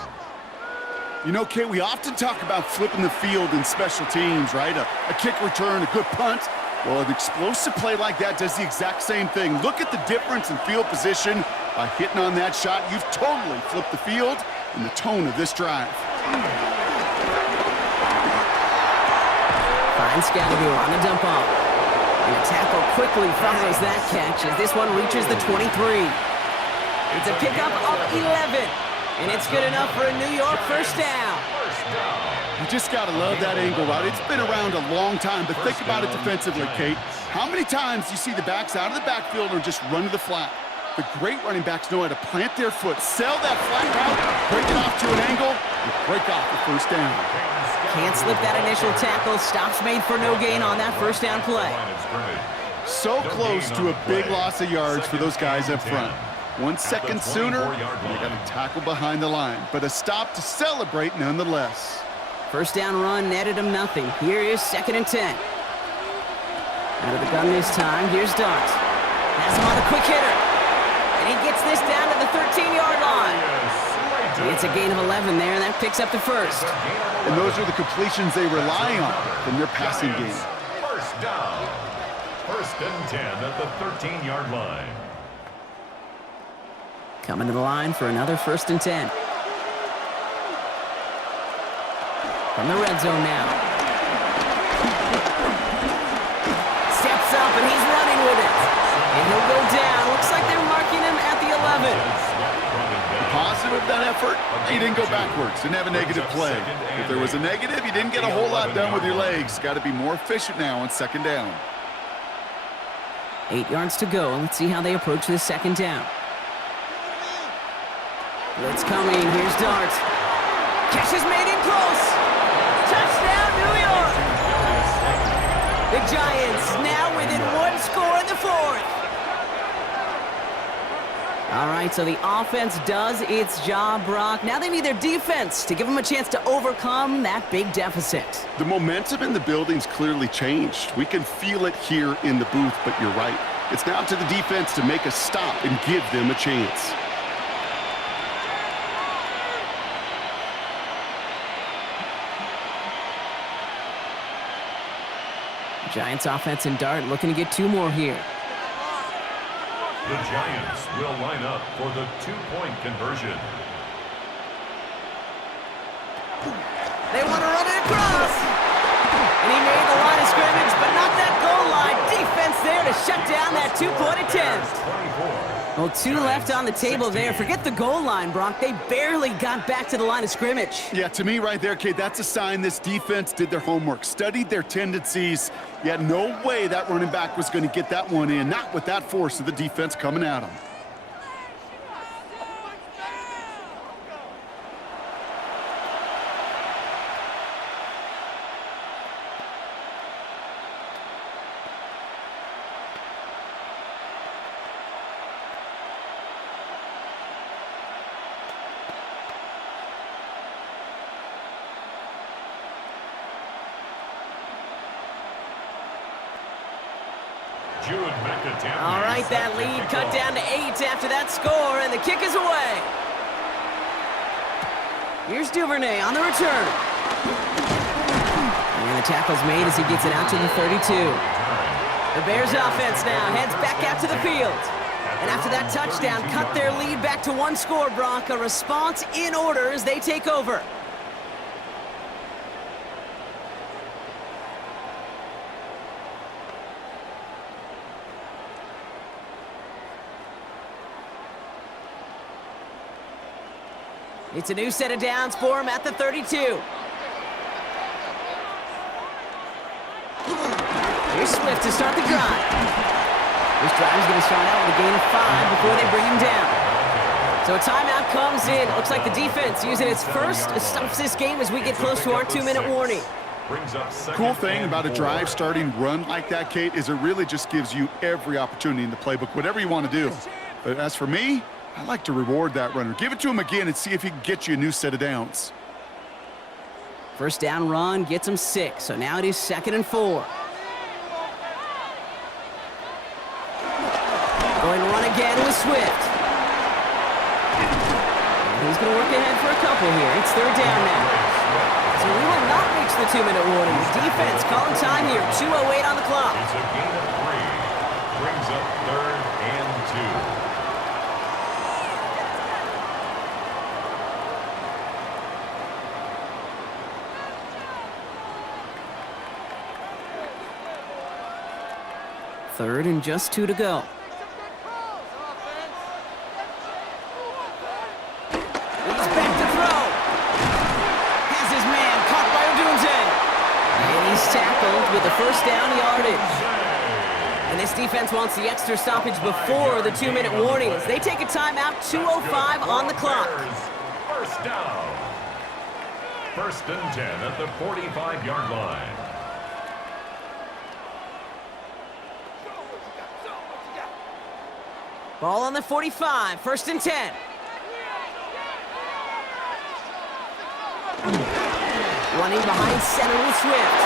You know, Kate, we often talk about flipping the field in special teams, right? A kick return, a good punt. Well, an explosive play like that does the exact same thing. Look at the difference in field position. By hitting on that shot, you've totally flipped the field and the tone of this drive. Fine Scalaboo on the dump off. And the tackle quickly follows that catch as this one reaches the 23. It's a pickup of 11. And it's good enough for a New York 1st down. You just got to love that angle route. It's been around a long time, but think about it defensively, Kate. How many times do you see the backs out of the backfield or just run to the flat? The great running backs know how to plant their foot, sell that flat route, break it off to an angle, and break off the 1st down. Can't slip that initial tackle. Stops made for no gain on that 1st down play. So close to a big loss of yards for those guys up front. 1 second sooner, they got a tackle behind the line, but a stop to celebrate nonetheless. 1st down run netted him nothing. Here is 2nd and 10. Out of the gun this time, here's Dart. Has him on a quick hitter. And he gets this down to the 13-yard line. It's a gain of 11 there, and that picks up the 1st. And those are the completions they rely on in their passing game. 1st down. 1st and 10 at the 13-yard line. Coming to the line for another 1st and 10. From the red zone now. Steps up and he's running with it. And he'll go down. Looks like they're marking him at the 11. The positive of that effort? You didn't go backwards. Didn't have a negative play. If there was a negative, you didn't get a whole lot done with your legs. Got to be more efficient now on second down. 8 yards to go. Let's see how they approach this second down. Blitz coming. Here's Dart. Catch is made in close. Touchdown, New York. The Giants now within 1 score in the 4th. All right, so the offense does its job, Brock. Now they need their defense to give them a chance to overcome that big deficit. The momentum in the building's clearly changed. We can feel it here in the booth, but you're right. It's now to the defense to make a stop and give them a chance. Giants offense and Dart looking to get 2 more here. The Giants will line up for the 2-point conversion. They want to run it across. And he made the line of scrimmage, but not that goal line. Defense there to shut down that 2-point attempt. 24. Well, 2 left on the table there. Forget the goal line, Brock. They barely got back to the line of scrimmage. Yeah, to me right there, Kate, that's a sign this defense did their homework, studied their tendencies. Yet no way that running back was going to get that one in, not with that force of the defense coming at him. All right, that lead cut down to 8 after that score, and the kick is away. Here's Duvernay on the return. And the tackle's made as he gets it out to the 32. The Bears offense now heads back out to the field. And after that touchdown, cut their lead back to 1 score, Brock. A response in order as they take over. It's a new set of downs for him at the 32. Here's Swift to start the drive. This drive is going to start out with a gain of 5 before they bring him down. So a timeout comes in. Looks like the defense using its first stops this game as we get close to our 2-minute warning. Cool thing about a drive starting run like that, Kate, is it really just gives you every opportunity in the playbook, whatever you want to do. But as for me, I like to reward that runner. Give it to him again and see if he can get you a new set of downs. First down run gets him 6, so now it is 2nd and 4. Going to run again with Swift. And he's going to work ahead for a couple here. It's 3rd down now. So we will not reach the 2-minute warning. The defense calling time here. 2:08 on the clock. It's a gain of 3. Brings up 3rd and 2. Third and just 2 to go. He's back to throw. Has his man caught by Odunze. And he's tackled with the first down yardage. And this defense wants the extra stoppage before the 2-minute warning as they take a timeout, 2:05 on the clock. First down. 1st and 10 at the 45-yard line. Ball on the 45, 1st and 10. Running behind center with Swift.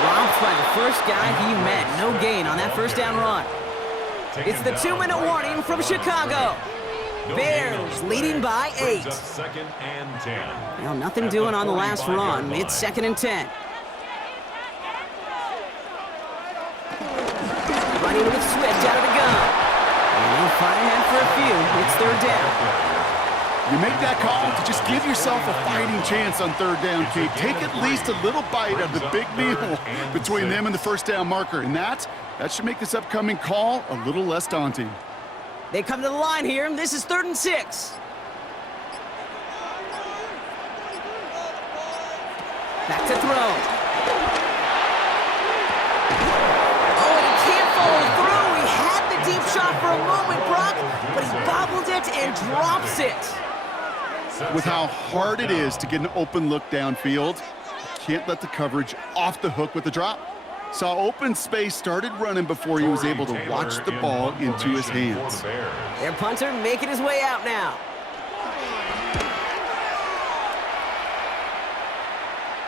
Dropped by the first guy he met. No gain on that first down run. It's the 2-minute warning from Chicago. Bears leading by 8. 2nd and 10. Well, nothing doing on the last run. It's 2nd and 10. Running with Swift out of the gun. And they'll fire ahead for a few. It's 3rd down. You make that call to just give yourself a fighting chance on 3rd down, Kate. Take at least a little bite of the big meal between them and the first down marker. And that should make this upcoming call a little less daunting. They come to the line here, and this is 3rd and 6. Back to throw. Oh, and he can't follow through. He had the deep shot for a moment, Brock, but he bobbled it and drops it. With how hard it is to get an open look downfield, you can't let the coverage off the hook with the drop. Saw open space, started running before he was able to watch the ball into his hands. Their punter making his way out now.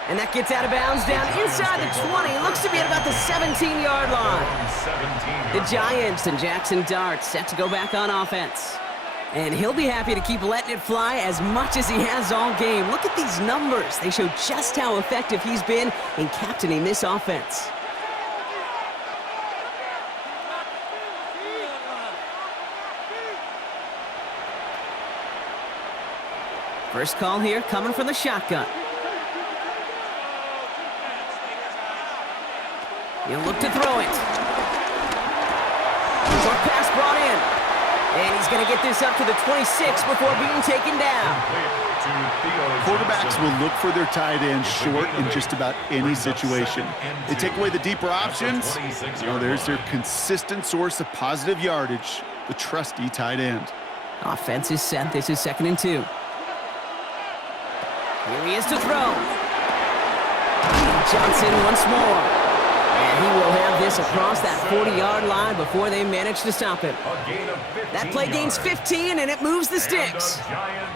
And that gets out of bounds down inside the 20. Looks to be at about the 17-yard line. The Giants and Jackson Dart set to go back on offense. And he'll be happy to keep letting it fly as much as he has all game. Look at these numbers. They show just how effective he's been in captaining this offense. First call here coming from the shotgun. He'll look to throw it. Short pass brought in. And he's going to get this up to the 26 before being taken down. Quarterbacks will look for their tight end short in just about any situation. They take away the deeper options. There's their consistent source of positive yardage, the trusty tight end. Offense is set. This is 2nd and 2. Here he is to throw. Johnson once more. And he will have this across that 40-yard line before they manage to stop him. That play gains 15, and it moves the sticks.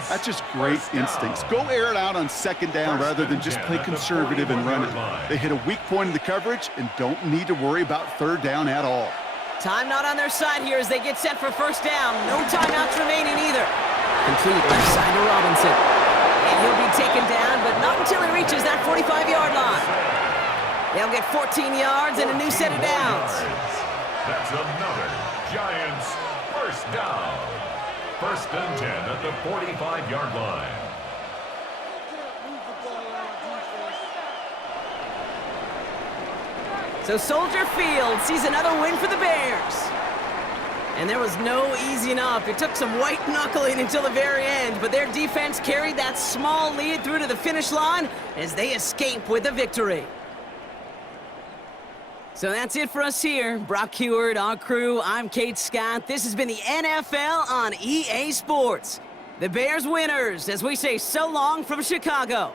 That's just great instincts. Go air it out on 2nd down rather than just play conservative and run it. They hit a weak point in the coverage and don't need to worry about 3rd down at all. Time not on their side here as they get set for 1st down. No timeouts remaining either. Complete left side to Robinson. And he'll be taken down, but not until he reaches that 45-yard line. They'll get 14 yards and a new set of downs. That's another Giants 1st down. 1st and 10 at the 45-yard line. So Soldier Field sees another win for the Bears. And there was no easing up. It took some white knuckling until the very end, but their defense carried that small lead through to the finish line as they escape with a victory. So that's it for us here. Brock Heward, our crew, I'm Kate Scott. This has been the NFL on EA Sports. The Bears winners as we say so long from Chicago.